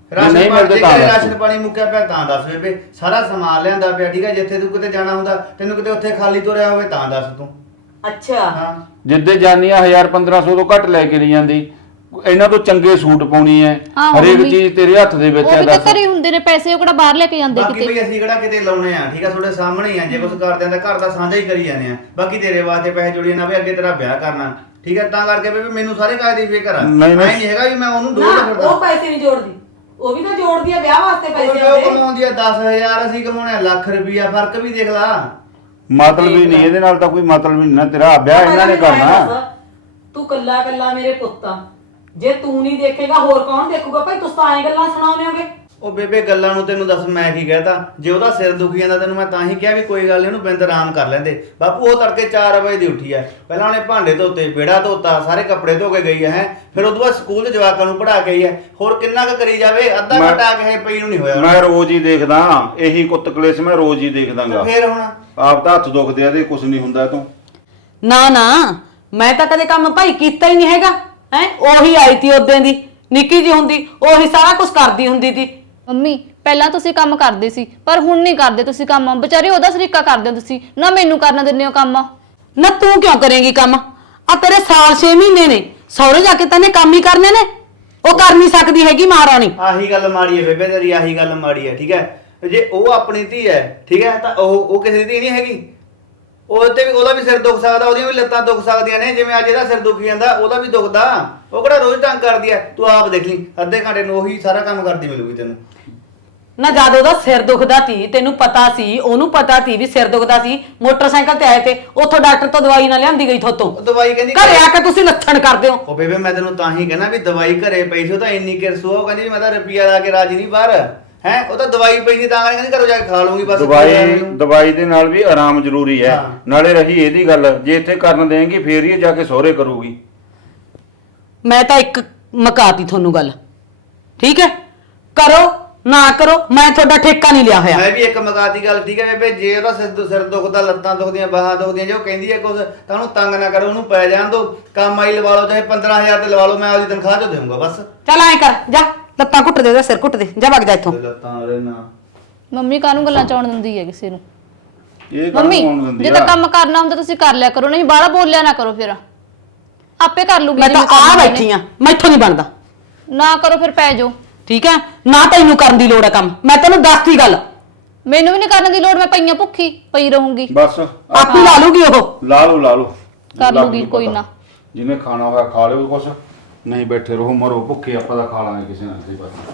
Speaker 3: ਰਾਸ਼ਨ
Speaker 5: ਨਹੀਂ
Speaker 3: ਪਾਣੀ
Speaker 5: ਮਿਲਦੇ ਤਾਂ ਦੱਸ
Speaker 3: ਰਾਸ਼ਨ ਪਾਣੀ ਮੁੱਕਿਆ ਪਿਆ ਤਾਂ ਦੱਸ ਬੇਬੇ, ਸਾਰਾ ਸਮਾਨ ਲਿਆਂਦਾ ਪਿਆ ਠੀਕ ਹੈ, ਜਿੱਥੇ ਤੂੰ ਕਿਤੇ ਜਾਣਾ ਹੁੰਦਾ ਤੈਨੂੰ ਕਿਤੇ ਉੱਥੇ ਖਾਲੀ ਤੁਰਿਆ ਹੋਵੇ ਤਾਂ ਦੱਸ ਤੂੰ।
Speaker 2: ਅੱਛਾ
Speaker 3: ਹਾਂ
Speaker 5: ਜਿੱਦੇ ਜਾਨੀ ਆ 1000-1500 ਤੋਂ ਘੱਟ ਲੈ ਕੇ ਨਹੀਂ ਜਾਂਦੀ। ਇਹਨਾਂ ਤੋਂ ਚੰਗੇ ਸੂਟ ਪਾਉਣੀ ਐ,
Speaker 1: ਹਾਂ,
Speaker 5: ਹਰੇਕ
Speaker 1: ਮੰਮੀ।
Speaker 5: ਚੀਜ਼ ਤੇਰੇ ਹੱਥ ਦੇ ਵਿੱਚ
Speaker 1: ਉਹ
Speaker 5: ਆ।
Speaker 1: ਵੀ ਤਾਂ
Speaker 5: ਦੱਸ
Speaker 1: ਘਰੇ ਹੁੰਦੇ ਨੇ ਪੈਸੇ, ਉਹ ਕਿਹੜਾ ਬਾਹਰ ਲੈ ਕੇ ਜਾਂਦੇ
Speaker 3: ਬਾਕੀ
Speaker 1: ਕਿਤੇ।
Speaker 3: ਵੀ ਅਸੀਂ ਕਿਹੜਾ ਕਿਤੇ ਲਾਉਣੇ ਆ ਠੀਕ ਆ, ਤੁਹਾਡੇ ਸਾਹਮਣੇ ਹੀ ਆ, ਜੇ ਕੁਝ ਕਰਦੇ ਆ ਤਾਂ ਘਰ ਦਾ ਸਾਂਝਾ ਹੀ ਕਰੀ ਜਾਂਦੇ ਆ। ਬਾਕੀ ਤੇਰੇ ਵਾਸਤੇ ਪੈਸੇ ਜੋੜੀ ਨਾ ਵੀ ਅੱਗੇ ਤੇਰਾ ਵਿਆਹ ਕਰਨਾ ਠੀਕ ਹੈ, ਤਾਂ ਕਰਕੇ ਬੇਬੇ ਮੈਨੂੰ ਸਾਰੇ ਕਾਜ ਦੀ ਫਿਕਰ ਆ।
Speaker 5: ਨਹੀਂ, ਨਹੀਂ।
Speaker 3: ਐਂ ਨਹੀਂ ਹੈਗਾ ਵੀ ਮੈਂ ਉਹਨੂੰ ਦੋ
Speaker 2: ਨਾ
Speaker 3: ਫਿਰਦਾ।
Speaker 2: ਉਹ ਪੈਸੇ ਨਹੀਂ ਜੋੜਦੀ, ਉਹ ਵੀ ਤਾਂ ਜੋੜਦੀ ਆ ਵਿਆਹ ਵਾਸਤੇ
Speaker 3: ਉਹ
Speaker 2: ਪੈਸੇ
Speaker 3: ਜੋ
Speaker 2: ਉਹਦੇ।
Speaker 3: ਕਮਾਉਂਦੀ ਆ 10,000 ਅਸੀਂ ਕਮਾਉਣੇ ਆ ਲੱਖ ਰੁਪਈਆ, ਫਰਕ ਵੀ ਦੇਖ ਲਾ।
Speaker 5: ਮਤਲਬ ਹੀ ਨਹੀਂ ਇਹਦੇ ਨਾਲ ਤਾਂ ਕੋਈ ਮਤਲਬ ਹੀ ਨਹੀਂ ਨਾ, ਤੇਰਾ ਵਿਆਹ ਇਹਨਾਂ ਨੇ ਕਰਨਾ।
Speaker 2: ਤੂੰ ਕੱਲਾ ਕੱਲਾ ਮੇਰੇ ਪੁੱਤ ਆ, ਜੇ ਤੂੰ ਨਹੀਂ ਦੇਖੇਗਾ ਹੋਰ ਕੌਣ ਦੇਖੂਗਾ? ਭਾਈ ਤੁਸੀਂ ਤਾਂ ਐਂ ਗੱਲਾਂ ਸੁਣਾਉਂਦੇ ਹੋਗੇ।
Speaker 3: ਉਹ ਬੇਬੇ ਗੱਲਾਂ ਨੂੰ ਤੈਨੂੰ ਦੱਸ ਮੈਂ ਕੀ ਕਹਿਤਾ, ਜੇ ਉਹਦਾ ਸਿਰ ਦੁਖੀ ਜਾਂਦਾ ਤੈਨੂੰ ਮੈਂ ਤਾਂ ਹੀ ਕਿਹਾ ਵੀ ਕੋਈ ਗੱਲ ਨਹੀਂ ਉਹਨੂੰ ਬਿੰਦ ਆਰਾਮ ਕਰ ਲੈਂਦੇ। ਬਾਪੂ ਉਹ ਤੜਕੇ 4 ਵਜੇ ਦੀ ਉੱਠੀ ਆ, ਪਹਿਲਾਂ ਉਹਨੇ ਭਾਂਡੇ ਧੋਤੇ, ਵਿਹੜਾ ਧੋਤਾ, ਸਾਰੇ ਕੱਪੜੇ ਧੋ ਕੇ ਗਈ ਹੈ, ਫਿਰ ਉਦੋਂ ਬਾਅਦ ਸਕੂਲ 'ਚ ਜਵਾਕਾਂ ਨੂੰ ਪੜ੍ਹਾ ਕੇ ਆਈ ਹੈ। ਹੋਰ ਕਿੰਨਾ ਕੁ ਕਰੀ ਜਾਵੇ, ਅੱਧਾ
Speaker 5: ਮੈਂ-
Speaker 3: ਘੰਟਾ ਕੇ ਪਈ ਨੂੰ ਨਹੀਂ ਹੋਇਆ।
Speaker 5: ਮੈਂ ਰੋਜ਼ ਹੀ ਦੇਖਦਾ ਇਹੀ ਕੁੱਤ ਕਲੇਸ਼, ਮੈਂ ਰੋਜ਼ ਹੀ ਦੇਖਦਾਗਾ।
Speaker 3: ਫਿਰ ਹੁਣ
Speaker 5: ਆਪ ਤਾਂ ਹੱਥ ਦੁਖਦੇ ਆ ਤੇ ਕੁਝ ਨਹੀਂ ਹੁੰਦਾ ਤੂੰ।
Speaker 2: ਨਾ ਨਾ ਮੈਂ ਤਾਂ ਕਦੇ ਕੰਮ ਭਾਈ ਕੀਤਾ ਹੀ ਨਹੀਂ ਹੈਗਾ ਹੈ। ਉਹੀ ਆਈ ਤੀ ਉਦੋਂ ਦੀ ਨਿੱਕੀ ਜੀ ਹੁੰਦੀ, ਉਹੀ ਸਾਰਾ ਕੁਝ ਕਰਦੀ ਹੁੰਦੀ ਤੀ।
Speaker 1: ਮੰਮੀ ਪਹਿਲਾਂ ਤੁਸੀਂ ਕੰਮ ਕਰਦੇ ਸੀ, ਪਰ ਹੁਣ ਨਹੀਂ ਕਰਦੇ ਤੁਸੀਂ ਕੰਮ। ਵਿਚਾਰੀ ਉਹਦਾ ਸਰੀਕਾ ਕਰਦੇ ਹੋ ਤੁਸੀਂ, ਨਾ ਮੈਨੂੰ ਕਰਨ ਦਿੰਦੇ ਹੋ ਕੰਮ।
Speaker 2: ਨਾ ਤੂੰ ਕਿਉਂ ਕਰੇਂਗੀ ਕੰਮ? ਆ ਤੇਰੇ ਸਾਲ 6 ਮਹੀਨੇ ਨੇ, ਸਹੁਰੇ ਜਾ ਕੇ ਤੈਨੇ ਕੰਮ ਹੀ ਕਰਨੇ ਨੇ। ਉਹ ਕਰ ਨਹੀਂ ਸਕਦੀ ਹੈਗੀ ਮਹਾਰਾਣੀ।
Speaker 3: ਆਹੀ ਗੱਲ ਮਾੜੀ ਹੈ ਬੇਬੇ ਤੇਰੀ, ਆਹੀ ਗੱਲ ਮਾੜੀ ਹੈ ਠੀਕ ਹੈ। ਜੇ ਉਹ ਆਪਣੀ ਧੀ ਹੈ ਠੀਕ ਹੈ, ਤਾਂ ਉਹ ਕਿਸੇ ਦੀ ਧੀ ਨਹੀਂ ਹੈਗੀ। ਉਹਦੇ ਵੀ ਉਹਦਾ ਵੀ ਸਿਰ ਦੁਖ ਸਕਦਾ, ਉਹਦੀਆਂ ਵੀ ਲੱਤਾਂ ਦੁਖ ਸਕਦੀਆਂ ਨੇ। ਜਿਵੇਂ ਅੱਜ ਇਹਦਾ ਸਿਰ ਦੁਖੀ ਜਾਂਦਾ ਉਹਦਾ ਵੀ ਦੁਖਦਾ। ਉਹ ਕਿਹੜਾ ਰੋਜ਼ ਤੰਗ ਕਰਦੀ ਹੈ? ਤੂੰ ਆਪ ਦੇਖ ਲਈ, ਅੱਧੇ ਘੰਟੇ ਨੂੰ ਉਹੀ ਸਾਰਾ ਕੰਮ ਕਰਦੀ ਮਿਲੂਗੀ ਤੈਨੂੰ।
Speaker 2: ਨਾ ਜਦ ਉਹਦਾ ਸਿਰ ਦੁਖਦਾ ਸੀ ਤੈਨੂੰ ਪਤਾ ਸੀ, ਉਹਨੂੰ ਪਤਾ ਸੀ ਵੀ ਸਿਰ ਦੁਖਦਾ ਸੀ, ਮੋਟਰਸਾਈਕਲ ਤੇ ਆਏ ਤੇ ਉੱਥੋਂ ਡਾਕਟਰ ਤੋਂ ਦਵਾਈ ਨਾ ਲਿਆਂਦੀ ਗਈ ਥੋਤੋਂ।
Speaker 3: ਉਹ ਦਵਾਈ ਕਹਿੰਦੀ
Speaker 2: ਘਰੇ ਆ ਕੇ ਤੁਸੀਂ ਲੱਛਣ ਕਰਦੇ ਹੋ।
Speaker 3: ਉਹ ਬੇਬੇ ਮੈਂ ਤੈਨੂੰ ਤਾਂ ਹੀ ਕਹਿਣਾ ਵੀ ਦਵਾਈ ਘਰੇ ਪਈ ਸੀ, ਉਹ ਤਾਂ ਇੰਨੀ ਕਿਰਸੂ ਆ, ਉਹ ਕਹਿੰਦੀ ਵੀ ਮੈਂ ਤਾਂ ਰੁਪਈਆ ਲਾ ਕੇ ਰਾਜੀ ਨਹੀਂ ਬਾਹਰ ਹੈ। ਉਹ ਤਾਂ ਦਵਾਈ ਪਈ ਸੀ ਤਾਂ ਕਹਿੰਦੀ ਘਰੋਂ ਜਾ ਕੇ ਖਾ ਲੂੰਗੀ ਬਸ।
Speaker 5: ਦਵਾਈ ਦੇ ਨਾਲ ਵੀ ਆਰਾਮ ਜ਼ਰੂਰੀ ਹੈ।
Speaker 3: ਹਾਂ।
Speaker 5: ਨਾਲੇ ਰਹੀ ਇਹਦੀ ਗੱਲ, ਜੇ ਇੱਥੇ ਕਰਨ ਦੇਂਗੀ ਫੇਰ ਹੀ ਇਹ ਜਾ ਕੇ ਸਹੁਰੇ ਕਰੂਗੀ।
Speaker 2: ਮੈਂ ਤਾਂ ਇੱਕ ਮਕਾਤੀ ਤੁਹਾਨੂੰ ਗੱਲ, ਠੀਕ ਹੈ? ਕਰੋ ਨਾ ਕਰੋ, ਮੈਂ ਤੁਹਾਡਾ ਠੇਕਾ ਨਹੀਂ ਲਿਆ ਹੋਇਆ।
Speaker 3: ਮੈਂ ਵੀ ਇੱਕ ਮਗਾਤੀ ਗੱਲ ਠੀਕ ਹੈ ਬੇਬੇ, ਜੇ ਉਹਦਾ ਸਿਰ ਦੁਖਦਾ, ਲੱਤਾਂ ਦੁਖਦੀਆਂ, ਬਾਹਾਂ ਦੁਖਦੀਆਂ, ਜੇ ਉਹ ਕਹਿੰਦੀ ਹੈ ਕੁਝ ਤਾਂ ਉਹਨੂੰ ਤੰਗ ਨਾ ਕਰੋ, ਉਹਨੂੰ ਪੈ ਜਾਣ ਦੋ। ਕੰਮ ਆਈ ਲਵਾ ਲਓ, ਚਾਹੇ 15,000 ਤੇ ਲਵਾ ਲਓ, ਮੈਂ ਆਪਦੀ ਤਨਖਾਹ 'ਚੋਂ ਦੇਵਾਂਗਾ ਬਸ।
Speaker 2: ਚੱਲ ਐਂ ਕਰ, ਜਾ ਲੱਤਾਂ ਘੁੱਟ ਦੇ, ਉਹਦਾ ਸਿਰ ਘੁੱਟ ਦੇ, ਜਾ ਵਗ ਜਾ ਇੱਥੋਂ।
Speaker 3: ਲੱਤਾਂ ਵਾਲੇ ਨਾ
Speaker 1: ਮੰਮੀ ਕਾਹਨੂੰ ਗੱਲਾਂ ਚਾਉਣ ਦਿੰਦੀ ਹੈ ਕਿਸੇ ਨੂੰ?
Speaker 5: ਇਹ
Speaker 1: ਮੰਮੀ
Speaker 5: ਕੌਣ ਦਿੰਦੀ
Speaker 1: ਜੇ
Speaker 5: ਆ?
Speaker 1: ਤਾਂ ਕੰਮ ਕਰਨਾ ਹੁੰਦਾ ਤੁਸੀਂ ਕਰ ਲਿਆ ਕਰੋ, ਨਹੀਂ ਬਾਹਲਾ ਬੋਲਿਆ ਨਾ ਕਰੋ। ਫਿਰ ਆਪੇ ਕਰ ਲੂਗੀ।
Speaker 2: ਮੈਂ ਤਾਂ
Speaker 1: ਜਿਵੇਂ
Speaker 2: ਆ
Speaker 1: ਕਰਨਾ ਉਹਨੇ।
Speaker 2: ਬੈਠੀ ਆ, ਮੈਥੋਂ ਨਹੀਂ ਬਣਦਾ।
Speaker 1: ਨਾ ਕਰੋ ਫਿਰ ਪੈ ਜਾਓ।
Speaker 2: ਠੀਕ ਹੈ ਨਾ, ਤੈਨੂੰ ਕਰਨ ਦੀ ਲੋੜ ਹੈ ਕੰਮ, ਮੈਂ ਤੈਨੂੰ ਦੱਸਤੀ ਗੱਲ।
Speaker 1: ਮੈਨੂੰ ਵੀ ਨਹੀਂ ਕਰਨ ਦੀ ਲੋੜ, ਮੈਂ ਪਈਆਂ ਭੁੱਖੀ ਪਈ ਰਹੂੰਗੀ।
Speaker 5: ਬਸ
Speaker 2: ਆਪੀ ਲਾ ਲੂਗੀ ਉਹ।
Speaker 5: ਲਾ ਲਓ
Speaker 1: ਕਰ
Speaker 5: ਲੱਗ
Speaker 1: ਲੂਗੀ
Speaker 5: ਨੂੰ
Speaker 1: ਕੋਈ
Speaker 5: ਪਤਾ।
Speaker 1: ਨਾ।
Speaker 5: ਜਿਹਨੇ ਖਾਣਾ ਹੋਇਆ ਖਾ ਲਿਓ ਕੁਛ, ਨਹੀਂ ਬੈਠੇ ਰਹੋ ਮਰੋ ਭੁੱਖੇ, ਆਪਾਂ ਤਾਂ ਖਾ ਲਾਂਗੇ ਕਿਸੇ ਨਾਲ ਦੀ ਬਸ।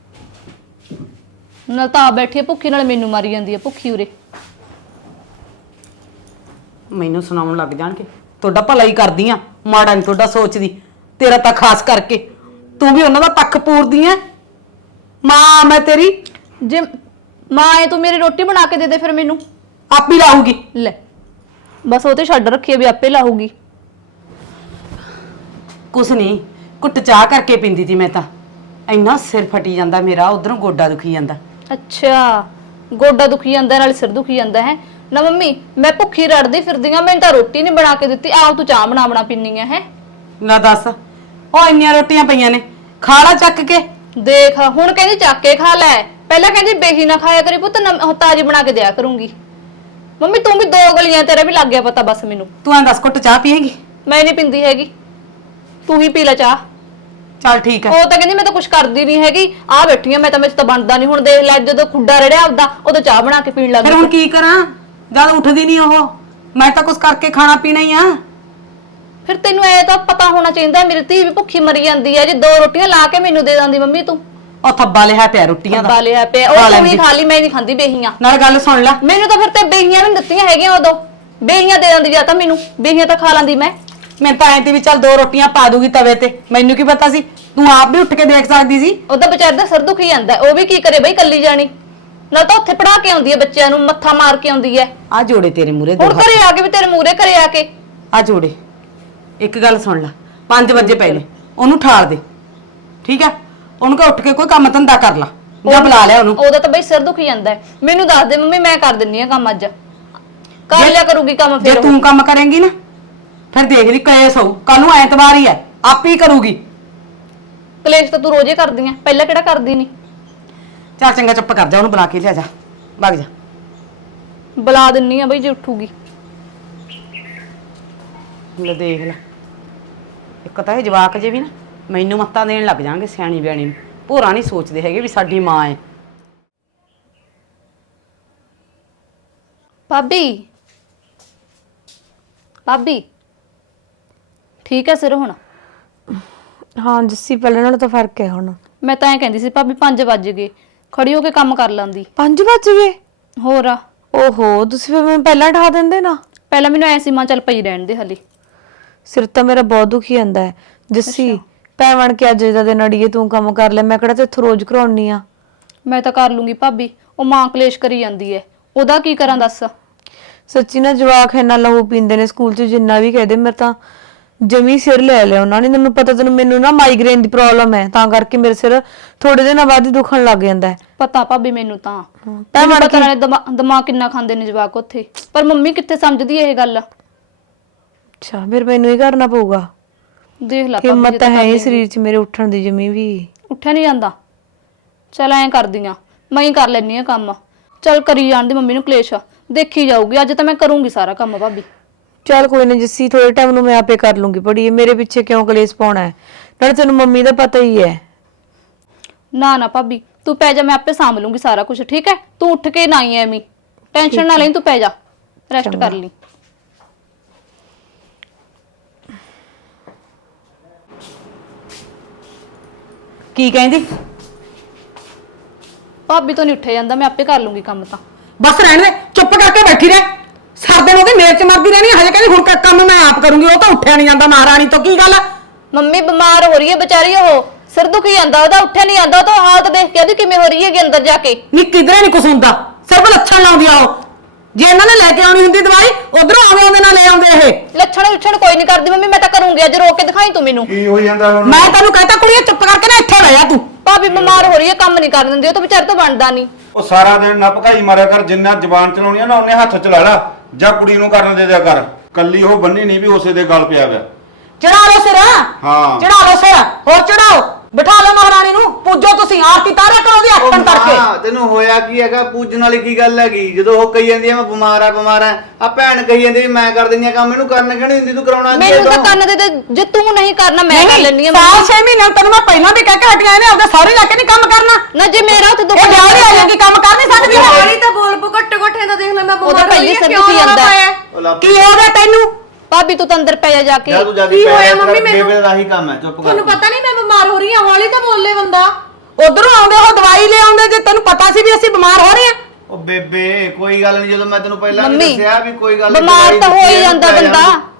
Speaker 1: ਨਾਲ ਤਾਂ ਆ ਬੈਠੀ ਆ ਭੁੱਖੀ, ਨਾਲ ਮੈਨੂੰ ਮਾਰੀ ਜਾਂਦੀ ਆ ਭੁੱਖੀ ਉਰੇ।
Speaker 2: ਮੈਨੂੰ ਸੁਣਾਉਣ ਲੱਗ ਜਾਣਗੇ ਤੁਹਾਡਾ ਭਲਾ ਹੀ ਕਰਦੀ ਆ, ਮਾੜਾ ਨਹੀਂ ਤੁਹਾਡਾ ਸੋਚਦੀ। ਤੇਰਾ ਤਾਂ ਖਾਸ ਕਰਕੇ ਤੂੰ ਵੀ ਉਹਨਾਂ ਦਾ ਪੱਖ ਪੂਰਦੀ ਐ। ਮਾਂ ਮੈਂ ਤੇਰੀ
Speaker 1: ਜੇ ਮਾਂ ਐ ਤੂੰ ਮੇਰੀ ਰੋਟੀ ਬਣਾ ਕੇ ਦੇ ਦੇ ਫਿਰ ਮੈਨੂੰ।
Speaker 2: ਆਪੀ ਲਾਹੂਗੀ।
Speaker 1: ਲੈ ਬਸ ਉਹ ਤੇ ਛੱਡ ਰੱਖੀ ਆ ਵੀ ਆਪੇ ਲਾਹੂਗੀ।
Speaker 2: ਕੁਛ ਨਹੀਂ, ਕੁੱਟ ਚਾਹ ਕਰਕੇ ਪੀਂਦੀ ਤੀ ਮੈਂ ਤਾਂ। ਇੰਨਾ ਸਿਰ ਫਟੀ ਜਾਂਦਾ ਮੇਰਾ, ਉਧਰੋਂ ਗੋਡਾ ਦੁਖੀ ਜਾਂਦਾ।
Speaker 1: ਅੱਛਾ ਗੋਡਾ ਦੁਖੀ ਜਾਂਦਾ ਨਾਲ ਸਿਰ ਦੁਖੀ ਜਾਂਦਾ ਹੈ ਨਾ। ਮੰਮੀ ਮੈਂ ਭੁੱਖੀ ਰੜਦੀ ਫਿਰਦੀ ਆ, ਮੈਨੂੰ ਤਾਂ ਰੋਟੀ ਨਹੀਂ ਬਣਾ ਕੇ ਦਿੱਤੀ। ਆਪ ਤੂੰ ਚਾਹ ਬਣਾ ਪੀਨੀ ਆ ਹੈ।
Speaker 2: ਨਾ ਦੱਸ, ਉਹ ਇੰਨੀਆਂ ਰੋਟੀਆਂ ਪਈਆਂ ਨੇ, ਖਾ ਲਾ ਚੱਕ ਕੇ।
Speaker 1: ਦੇਖ ਹੁਣ ਕਹਿੰਦੀ ਚੱਕ ਕੇ ਖਾ ਲੈ, ਪਹਿਲਾਂ ਕਹਿੰਦੀ ਬੇਹੀ ਨਾ ਖਾਇਆ ਕਰੀ ਪੁੱਤ, ਤਾਜੀ ਬਣਾ ਕੇ ਦਿਆ ਕਰੂੰਗੀ। ਮੰਮੀ ਤੂੰ ਵੀ 2 ਗਲੀਆਂ, ਤੇਰਾ ਵੀ ਲੱਗ ਗਿਆ ਪਤਾ ਬਸ ਮੈਨੂੰ।
Speaker 2: ਤੂੰ ਐਂ ਦੱਸ ਕੁੱਟ ਚਾਹ ਪੀਏਗੀ?
Speaker 1: ਮੈਂ ਨਹੀਂ ਪਿੰਦੀ ਹੈਗੀ, ਤੂੰ ਹੀ ਪੀ ਲੈ ਚਾਹ।
Speaker 2: ਚੱਲ ਠੀਕ ਹੈ।
Speaker 1: ਉਹ ਤਾਂ ਕਹਿੰਦੀ ਮੈਂ ਤਾਂ ਕੁਝ ਕਰਦੀ ਨਹੀਂ ਹੈਗੀ, ਆ ਬੈਠੀ ਆ ਮੈਂ ਤਾਂ, ਮੇਰੇ ਤੋਂ ਬਣਦਾ ਨਹੀਂ। ਹੁਣ ਦੇਖ ਲੈ ਜਦੋਂ ਖੁੱਡਾ ਰੜਿਆ ਆਪਦਾ, ਉਦੋਂ ਚਾਹ ਬਣਾ ਕੇ ਪੀਣ ਲੱਗ
Speaker 2: ਫਿਰ
Speaker 1: ਗਈ।
Speaker 2: ਹੁਣ ਕੀ ਕਰਾਂ, ਜਦ ਉੱਠਦੀ ਨਹੀਂ ਉਹ? ਮੈਂ ਤਾਂ ਕੁਛ ਕਰਕੇ ਖਾਣਾ ਪੀਣਾ ਹੀ ਆ।
Speaker 1: ਫਿਰ ਤੈਨੂੰ ਐ ਤਾਂ ਪਤਾ ਹੋਣਾ ਚਾਹੀਦਾ, ਮੇਰੀ ਧੀ ਵੀ ਭੁੱਖੀ ਮਰੀ ਜਾਂਦੀ ਹੈ। ਜੇ 2 ਰੋਟੀਆਂ ਲਾ ਕੇ ਮੈਨੂੰ ਦੇ ਦਿੰਦੀ ਮੰਮੀ ਤੂੰ।
Speaker 2: ਉਹ ਥੱਬਾ ਲਿਆ ਪਿਆ ਰੋਟੀਆਂ ਦਾ।
Speaker 1: ਬਾਲਿਆ ਪਿਆ, ਉਹ ਤੂੰ ਹੀ ਖਾ ਲਈ, ਮੈਂ ਨਹੀਂ ਖਾਂਦੀ ਬੇਹੀਆਂ।
Speaker 2: ਨਾਲ ਗੱਲ ਸੁਣ ਲੈ,
Speaker 1: ਮੈਨੂੰ ਤਾਂ ਫਿਰ ਤੇ ਬੇਹੀਆਂ ਵੀ ਨੀ ਦਿੱਤੀਆਂ ਹੈਗੀਆਂ ਉਦੋਂ। ਬੇਹੀਆਂ ਦੇ ਦਿੰਦੀ ਜਾਂ ਤਾਂ ਮੈਨੂੰ, ਬੇਹੀਆਂ ਤਾਂ ਖਾ ਲਾਂਦੀ ਮੈਂ।
Speaker 2: ਮੈਂ ਤਾਂ ਐਂ ਤੇ ਵੀ ਚੱਲ 2 ਰੋਟੀਆਂ ਪਾ ਦੂਗੀ ਤਵੇ ਤੇ, ਮੈਨੂੰ ਕੀ ਪਤਾ ਸੀ? ਤੂੰ ਆਪ ਵੀ ਉੱਠ ਕੇ ਦੇਖ ਸਕਦੀ ਸੀ।
Speaker 1: ਉਹਦਾ ਵਿਚਾਰ ਦਾ ਸਿਰ ਦੁਖੀ ਜਾਂਦਾ, ਉਹ ਵੀ ਕੀ ਕਰੇ ਬਈ ਕੱਲੀ ਜਾਣੀ। ਨਾ ਤਾਂ ਉੱਥੇ ਪੜਾ ਕੇ ਆਉਂਦੀ ਹੈ ਬੱਚਿਆਂ ਨੂੰ, ਮੱਥਾ ਮਾਰ ਕੇ ਆਉਂਦੀ ਹੈ।
Speaker 2: ਆ ਜੋੜੇ ਤੇਰੇ ਮੂਰੇ
Speaker 1: ਹੁਣ ਘਰੇ ਆ ਕੇ ਵੀ ਤੇਰੇ ਮੂਹਰੇ ਘਰੇ ਆ ਕੇ।
Speaker 2: ਆ ਜੋੜੇ। ਇੱਕ ਗੱਲ ਸੁਣ ਲੈ, 5 ਵਜੇ ਪਹਿਲੇ ਉਹਨੂੰ ਠਾਲ ਦੇ, ਠੀਕ ਹੈ? ਉਹਨੂੰ ਕਹ ਉੱਠ ਕੇ ਕੋਈ ਕੰਮ ਧੰਦਾ ਕਰ ਲਾ, ਜਾਂ ਬੁਲਾ ਲਿਆ ਉਹਨੂੰ।
Speaker 1: ਉਹਦਾ ਤਾਂ ਬਈ ਸਿਰ ਦੁਖੀ ਜਾਂਦਾ ਹੈ। ਮੈਨੂੰ ਦੱਸ ਦੇ ਮੰਮੀ, ਮੈਂ ਕਰ ਦਿੰਨੀ ਆ ਕੰਮ, ਅੱਜ ਕਰ ਲਿਆ ਕਰੂਗੀ ਕੰਮ।
Speaker 2: ਜੇ
Speaker 1: ਫਿਰ
Speaker 2: ਤੂੰ ਕੰਮ ਕਰੇਂਗੀ ਨਾ, ਫਿਰ ਦੇਖ ਲਈ ਕਲੇਸ਼ ਹੋਊ। ਕੱਲ ਨੂੰ ਐਤਵਾਰ ਹੀ ਹੈ, ਆਪੇ ਹੀ ਕਰੂਗੀ।
Speaker 1: ਕਲੇਸ਼ ਤਾਂ ਤੂੰ ਰੋਜ਼ ਹੀ ਕਰਦੀ ਆ, ਪਹਿਲਾਂ ਕਿਹੜਾ ਕਰਦੀ ਨਹੀਂ।
Speaker 2: ਚੱਲ ਚੰਗਾ ਚੁੱਪ ਕਰ ਜਾ, ਉਹਨੂੰ ਬੁਲਾ ਕੇ ਲਿਆ ਜਾ, ਵਗ ਜਾ।
Speaker 1: ਬੁਲਾ ਦਿੰਨੀ ਆ ਬਈ ਜੇ ਉੱਠੂਗੀ।
Speaker 2: ਲੈ ਦੇਖ ਲੈ, ਇੱਕ ਤਾਂ ਇਹ ਜਵਾਕ ਜੇ ਵੀ ਨਾ ਮੈਨੂੰ ਮੱਤਾਂ ਦੇਣ ਲੱਗ ਜਾਣਗੇ ਸਿਆਣੀ ਬਿਆਣੀ ਨੂੰ, ਭੋਰਾ ਨਹੀਂ ਸੋਚਦੇ ਹੈਗੇ ਵੀ ਸਾਡੀ ਮਾਂ ਹੈ।
Speaker 1: ਭਾਬੀ ਭਾਬੀ ਠੀਕ ਹੈ ਸਿਰ ਹੁਣ?
Speaker 4: ਹਾਂ ਜੱਸੀ ਪਹਿਲਾਂ ਨਾਲੋਂ ਤਾਂ ਫਰਕ ਹੈ ਹੁਣ।
Speaker 1: ਮੈਂ ਤਾਂ ਐਂ ਕਹਿੰਦੀ ਸੀ ਭਾਬੀ 5 ਵੱਜ ਗਏ, ਖੜੀ ਹੋ ਕੇ ਕੰਮ ਕਰ ਲਾਂਦੀ।
Speaker 4: 5 ਵਜ ਗਏ?
Speaker 1: ਹੋਰ ਆ,
Speaker 4: ਓਹੋ ਤੁਸੀਂ ਫਿਰ ਮੈਨੂੰ ਪਹਿਲਾਂ ਉਠਾ ਦਿੰਦੇ ਨਾ।
Speaker 1: ਪਹਿਲਾਂ ਮੈਨੂੰ ਐ ਸੀ ਮਾਂ ਚੱਲ ਪਈ ਰਹਿਣ ਦੇ ਹਲੇ।
Speaker 4: ਸਿਰ ਤਾਂ ਮੇਰਾ ਬਹੁਤ ਦੁਖੀ ਜਾਂਦਾ ਹੈ ਜੱਸੀ। ਭੈਣ ਬਣ ਕੇ ਅੱਜ ਦਾ ਦਿਨ ਅੜੀਏ ਤੂੰ ਕੰਮ ਕਰ ਲੈ, ਮੈਂ ਕਿਹੜਾ ਤੇਥੋਂ ਰੋਜ਼ ਕਰਾਉਣੀ ਆ।
Speaker 1: ਮੈਂ ਤਾਂ ਕਰ ਲੂੰਗੀ ਭਾਬੀ, ਉਹ ਮਾਂ ਕਲੇਸ਼ ਕਰੀ ਜਾਂਦੀ ਐ, ਉਹਦਾ ਕੀ ਕਰਾਂ ਦੱਸ।
Speaker 4: ਸੱਚੀ ਨਾ ਜਵਾਕ ਇੰਨਾ ਲਹੂ ਪੀਂਦੇ ਨੇ ਸਕੂਲ 'ਚ, ਜਿੰਨਾ ਵੀ ਕਹਦੇ ਮੇਰੇ ਤਾਂ ਜਮੀ ਸਿਰ ਲੈ ਲਿਆ ਉਹਨਾਂ ਨੇ। ਤੈਨੂੰ ਪਤਾ, ਤੈਨੂੰ ਮੈਨੂੰ ਨਾ ਮਾਈਗ੍ਰੇਨ ਦੀ ਪ੍ਰੋਬਲਮ ਹੈ, ਤਾਂ ਕਰਕੇ ਮੇਰੇ ਸਿਰ ਥੋੜੇ ਦਿਨਾਂ ਬਾਅਦ ਹੀ ਦੁਖਣ ਲੱਗ ਜਾਂਦਾ ਹੈ।
Speaker 1: ਪਤਾ ਭਾਬੀ ਮੈਨੂੰ ਤਾਂ ਪਤਾ ਨਾਲੇ ਦਿਮਾਗ ਕਿੰਨਾ ਖਾਂਦੇ ਨੇ ਜਵਾਕ ਉੱਥੇ, ਪਰ ਮੰਮੀ ਕਿੱਥੇ ਸਮਝਦੀ ਇਹ ਗੱਲ।
Speaker 4: ਅੱਛਾ ਫਿਰ ਮੈਨੂੰ ਹੀ ਕਰਨਾ ਪਊਗਾ।
Speaker 1: ਦੇਖ ਲੈ
Speaker 4: ਹਿੰਮਤ ਤਾਂ ਹੈ ਹੀ ਸਰੀਰ 'ਚ ਮੇਰੇ ਉੱਠਣ ਦੀ ਜਮੀ ਵੀ।
Speaker 1: ਉੱਠਿਆ ਨਹੀਂ ਜਾਂਦਾ। ਚਲ ਐਂ ਕਰਦੀ ਆ, ਮੈਂ ਹੀ ਕਰ ਲੈਣੀ ਆ ਕੰਮ। ਚਲ ਕਰੀ ਜਾਣ ਦੀ ਮੰਮੀ ਨੂੰ ਕਲੇਸ਼, ਦੇਖੀ ਜਾਊਗੀ। ਅੱਜ ਤਾਂ ਮੈਂ ਕਰੂੰਗੀ ਸਾਰਾ ਕੰਮ ਭਾਬੀ।
Speaker 4: ਚੱਲ ਕੋਈ ਨਾ ਜੱਸੀ, ਥੋੜੇ ਟਾਈਮ ਨੂੰ ਮੈਂ ਆਪੇ ਕਰ ਲੂੰਗੀ। ਪੜੀਏ ਮੇਰੇ ਪਿੱਛੇ ਕਿਉਂ ਕਲੇਸ਼ ਪਾਉਣਾ ਹੈ, ਨਾਲੇ ਤੈਨੂੰ ਮੰਮੀ ਦਾ ਪਤਾ ਹੀ ਹੈ।
Speaker 1: ਨਾ ਨਾ ਭਾਬੀ ਤੂੰ ਪੈ ਜਾ, ਮੈਂ ਆਪੇ ਸਾਂਭ ਲੂੰਗੀ ਸਾਰਾ ਕੁਝ, ਠੀਕ ਹੈ? ਤੂੰ ਉੱਠ ਕੇ ਨਾ ਆਈ ਐਵੇਂ, ਟੈਨਸ਼ਨ ਨਾ ਲਈ, ਤੂੰ ਪੈ ਜਾ, ਰੈਸਟ ਕਰ ਲਈ।
Speaker 2: ਕੀ ਕਹਿੰਦੀ?
Speaker 1: ਭਾਬੀ ਤੋਂ ਨਹੀਂ ਉੱਠਿਆ ਜਾਂਦਾ, ਮੈਂ ਆਪੇ ਕਰ ਲੂੰਗੀ ਕੰਮ ਤਾਂ।
Speaker 2: ਬਸ ਰਹਿਣ ਦੇ, ਚੁੱਪ ਕਰਕੇ ਬੈਠੀ ਰਹਿ। ਸਰਦੇ ਨੂੰ ਉਹਦੀ ਮੇਰ ਚ ਮਰਦੀ ਰਹਿਣੀ, ਹਜੇ ਕਹਿੰਦੀ ਹੁਣ ਕੰਮ ਮੈਂ ਆਪ ਕਰੂੰਗੀ। ਉਹ ਤਾਂ ਉੱਠਿਆ ਨਹੀਂ ਜਾਂਦਾ ਮਹਾਰਾਣੀ ਤੋਂ, ਕੀ ਗੱਲ?
Speaker 1: ਮੰਮੀ ਬਿਮਾਰ ਹੋ ਰਹੀ ਹੈ ਵਿਚਾਰੀ, ਉਹ ਸਿਰ ਦੁਖੀ ਜਾਂਦਾ ਉਹਦਾ, ਉੱਠਿਆ ਨਹੀਂ ਜਾਂਦਾ। ਉਹ ਤਾਂ ਹਾਲਤ ਦੇਖ ਕੇ ਉਹਦੀ ਕਿਵੇਂ ਹੋ ਰਹੀ ਹੈਗੀ ਅੰਦਰ ਜਾ ਕੇ।
Speaker 2: ਨੀ ਕਿਧਰੇ ਨਹੀਂ ਕੁਛ ਹੁੰਦਾ, ਸਿਰਫ ਲੱਛਣ ਲਾਉਂਦੀ ਆ ਉਹ। ਜੇ ਇਹਨਾਂ ਨੇ ਲੈ ਕੇ ਆਉਣੀ ਹੁੰਦੀ ਦਵਾਈ, ਉਧਰੋਂ ਆਉਂਦੇ ਨਾਲ ਲੈ ਆਉਂਦੇ ਇਹ।
Speaker 1: ਲੱਛਣ ਕੋਈ ਨਹੀਂ ਕਰਦੀ ਮੰਮੀ, ਮੈਂ ਤਾਂ ਕਰੂੰਗੀ। ਅੱਜ ਰੋਕ ਕੇ ਦਿਖਾਈ ਤੂੰ ਮੈਨੂੰ।
Speaker 3: ਕੀ ਹੋਈ ਜਾਂਦਾ ਹੁਣ?
Speaker 2: ਮੈਂ ਤੈਨੂੰ ਕਹਿੰਦਾ ਕੁੜੀਏ ਚੁੱਪ ਕਰਕੇ ਨਾ ਇੱਥੇ ਬਹਿ ਜਾ ਤੂੰ।
Speaker 1: ਭਾਬੀ ਬਿਮਾਰ ਹੋ ਰਹੀ ਹੈ, ਕੰਮ ਨਹੀਂ ਕਰਨ ਦਿੰਦੀ, ਉਹ ਤਾਂ ਵਿਚਾਰੇ ਤੋਂ ਬਣਦਾ ਨਹੀਂ।
Speaker 5: ਉਹ ਸਾਰਾ ਦਿਨ ਨਾ ਭਕਾਈ ਮਾਰਿਆ ਕਰ, ਜਿੰਨਾ ਜ਼ਬਾਨ ਚਲਾਉਣੀ ਆ ਨਾ ਉਹਨੇ ਹੱਥ ਚਲਾ ਲਾ, ਜਾਂ ਕੁੜੀ ਨੂੰ ਕਰਨ ਦੇ ਦਿਆ ਕਰ। ਕੱਲੀ ਉਹ ਬੰਨੀ ਨਹੀਂ ਵੀ ਉਸੇ ਦੇ ਗਲ ਪਿਆ ਪਿਆ।
Speaker 2: ਚੜਾ ਲਓ ਸਿਰ,
Speaker 5: ਹਾਂ
Speaker 2: ਚੜਾ ਲਓ ਸਿਰ, ਹੋਰ ਚੜਾਓ, ਬਿਠਾ ਲਓ ਮਹਾਰਾਣੀ ਨੂੰ, ਪੂਜੋ ਤੁਸੀਂ, ਆਰਤੀ ਤਾਰਿਆ ਕਰੋ ਉਹਦੀ ਅੱਖਾਂ ਤੜਕੇ।
Speaker 3: ਹਾਂ ਤੈਨੂੰ ਹੋਇਆ ਕੀ ਹੈਗਾ? ਪੂਜਣ ਵਾਲੀ ਕੀ ਗੱਲ ਹੈਗੀ? ਜਦੋਂ ਉਹ ਕਹੀ ਜਾਂਦੀ ਆ ਮੈਂ ਬਿਮਾਰ ਆ, ਆ ਭੈਣ ਕਹੀ ਜਾਂਦੀ ਵੀ ਮੈਂ ਕਰ ਦਿੰਦੀ ਆ ਕੰਮ, ਇਹਨੂੰ ਕਰਨ ਕਿਉਂ ਨਹੀਂ ਦਿੰਦੀ? ਤੂੰ ਕਰਾਉਣਾ ਕੀ
Speaker 1: ਮੈਨੂੰ ਤਾਂ ਕੰਨ ਦੇ ਦੇ, ਜੇ ਤੂੰ ਨਹੀਂ ਕਰਨਾ ਮੈਂ ਕਰ ਲੈਣੀ ਆ।
Speaker 2: ਸਾਲ 6 ਮਹੀਨੇ ਤੈਨੂੰ ਮੈਂ ਪਹਿਲਾਂ ਵੀ ਕਹਿ ਕੇ ਹਟੀਆਂ, ਇਹਨੇ ਆਪਦੇ ਸਾਰੇ ਜਾ ਕੇ ਨਹੀਂ ਕੰਮ ਕਰਨਾ।
Speaker 1: ਨਾ ਜੇ ਮੇਰਾ ਉੱਥੇ ਦੁੱਖ
Speaker 2: ਇਹ ਵਿਆਹ ਦੀ ਆ ਜਾਂਦੀ, ਕੰਮ ਕਰ ਨਹੀਂ ਸਕਦੀ।
Speaker 4: ਵਾਲੀ ਤਾਂ ਬੋਲ ਪੋ ਘੱਟੋ ਘੱਟ ਇਹਦਾ ਦੇਖ ਲੈ, ਮੈਂ
Speaker 1: ਉਹਦਾ
Speaker 4: ਬਿਮਾਰ
Speaker 1: ਪਹਿਲੀ
Speaker 4: ਹੋਈ
Speaker 1: ਸਿਰ
Speaker 4: ਕਿਉਂ
Speaker 1: ਦੁਖੀ ਜਾਂਦਾ ਹੈ।
Speaker 2: ਕੀ ਹੋ ਗਿਆ ਤੈਨੂੰ?
Speaker 1: ਭਾਬੀ ਤੂੰ ਤਾਂ ਅੰਦਰ ਪੈ ਜਾ ਕੇ।
Speaker 3: ਜਾ ਤੂੰ ਜਾ ਕੇ
Speaker 4: ਕੀ
Speaker 3: ਪੈ
Speaker 4: ਹੋਇਆ
Speaker 3: ਜਾ,
Speaker 4: ਮੰਮੀ ਮੈਨੂੰ?
Speaker 3: ਬੇਬੇ ਦਾ ਆਹੀ ਕੰਮ ਹੈ, ਚੁੱਪ ਕਰ।
Speaker 4: ਤੁਹਾਨੂੰ ਪਤਾ ਨਹੀਂ ਮੈਂ ਬਿਮਾਰ ਹੋ ਰਹੀ ਹਾਂ, ਵਾਲੀ ਤਾਂ ਬੋਲੇ ਬੰਦਾ।
Speaker 2: ਉਧਰੋਂ ਆਉਂਦੇ ਉਹ ਦਵਾਈ ਲੈ ਆਉਂਦੇ, ਜੇ ਤੈਨੂੰ ਪਤਾ ਸੀ ਵੀ ਅਸੀਂ ਬਿਮਾਰ ਹੋ ਰਹੇ ਹਾਂ।
Speaker 3: ਉਹ ਬੇਬੇ ਕੋਈ ਗੱਲ ਨਹੀਂ, ਜਦੋਂ ਮੈਂ ਤੈਨੂੰ ਪਹਿਲਾਂ ਵੀ
Speaker 1: ਮੰਮੀ,
Speaker 3: ਦੱਸਿਆ ਵੀ ਕੋਈ ਗੱਲ ਨੀ,
Speaker 1: ਬਿਮਾਰ
Speaker 3: ਦਵਾਈ
Speaker 1: ਤਾਂ ਹੋ ਹੀ
Speaker 3: ਦਿੱਤੀ ਆ,
Speaker 1: ਜਾਂਦਾ
Speaker 3: ਪੈ
Speaker 1: ਬੰਦਾ।
Speaker 3: ਜਾ।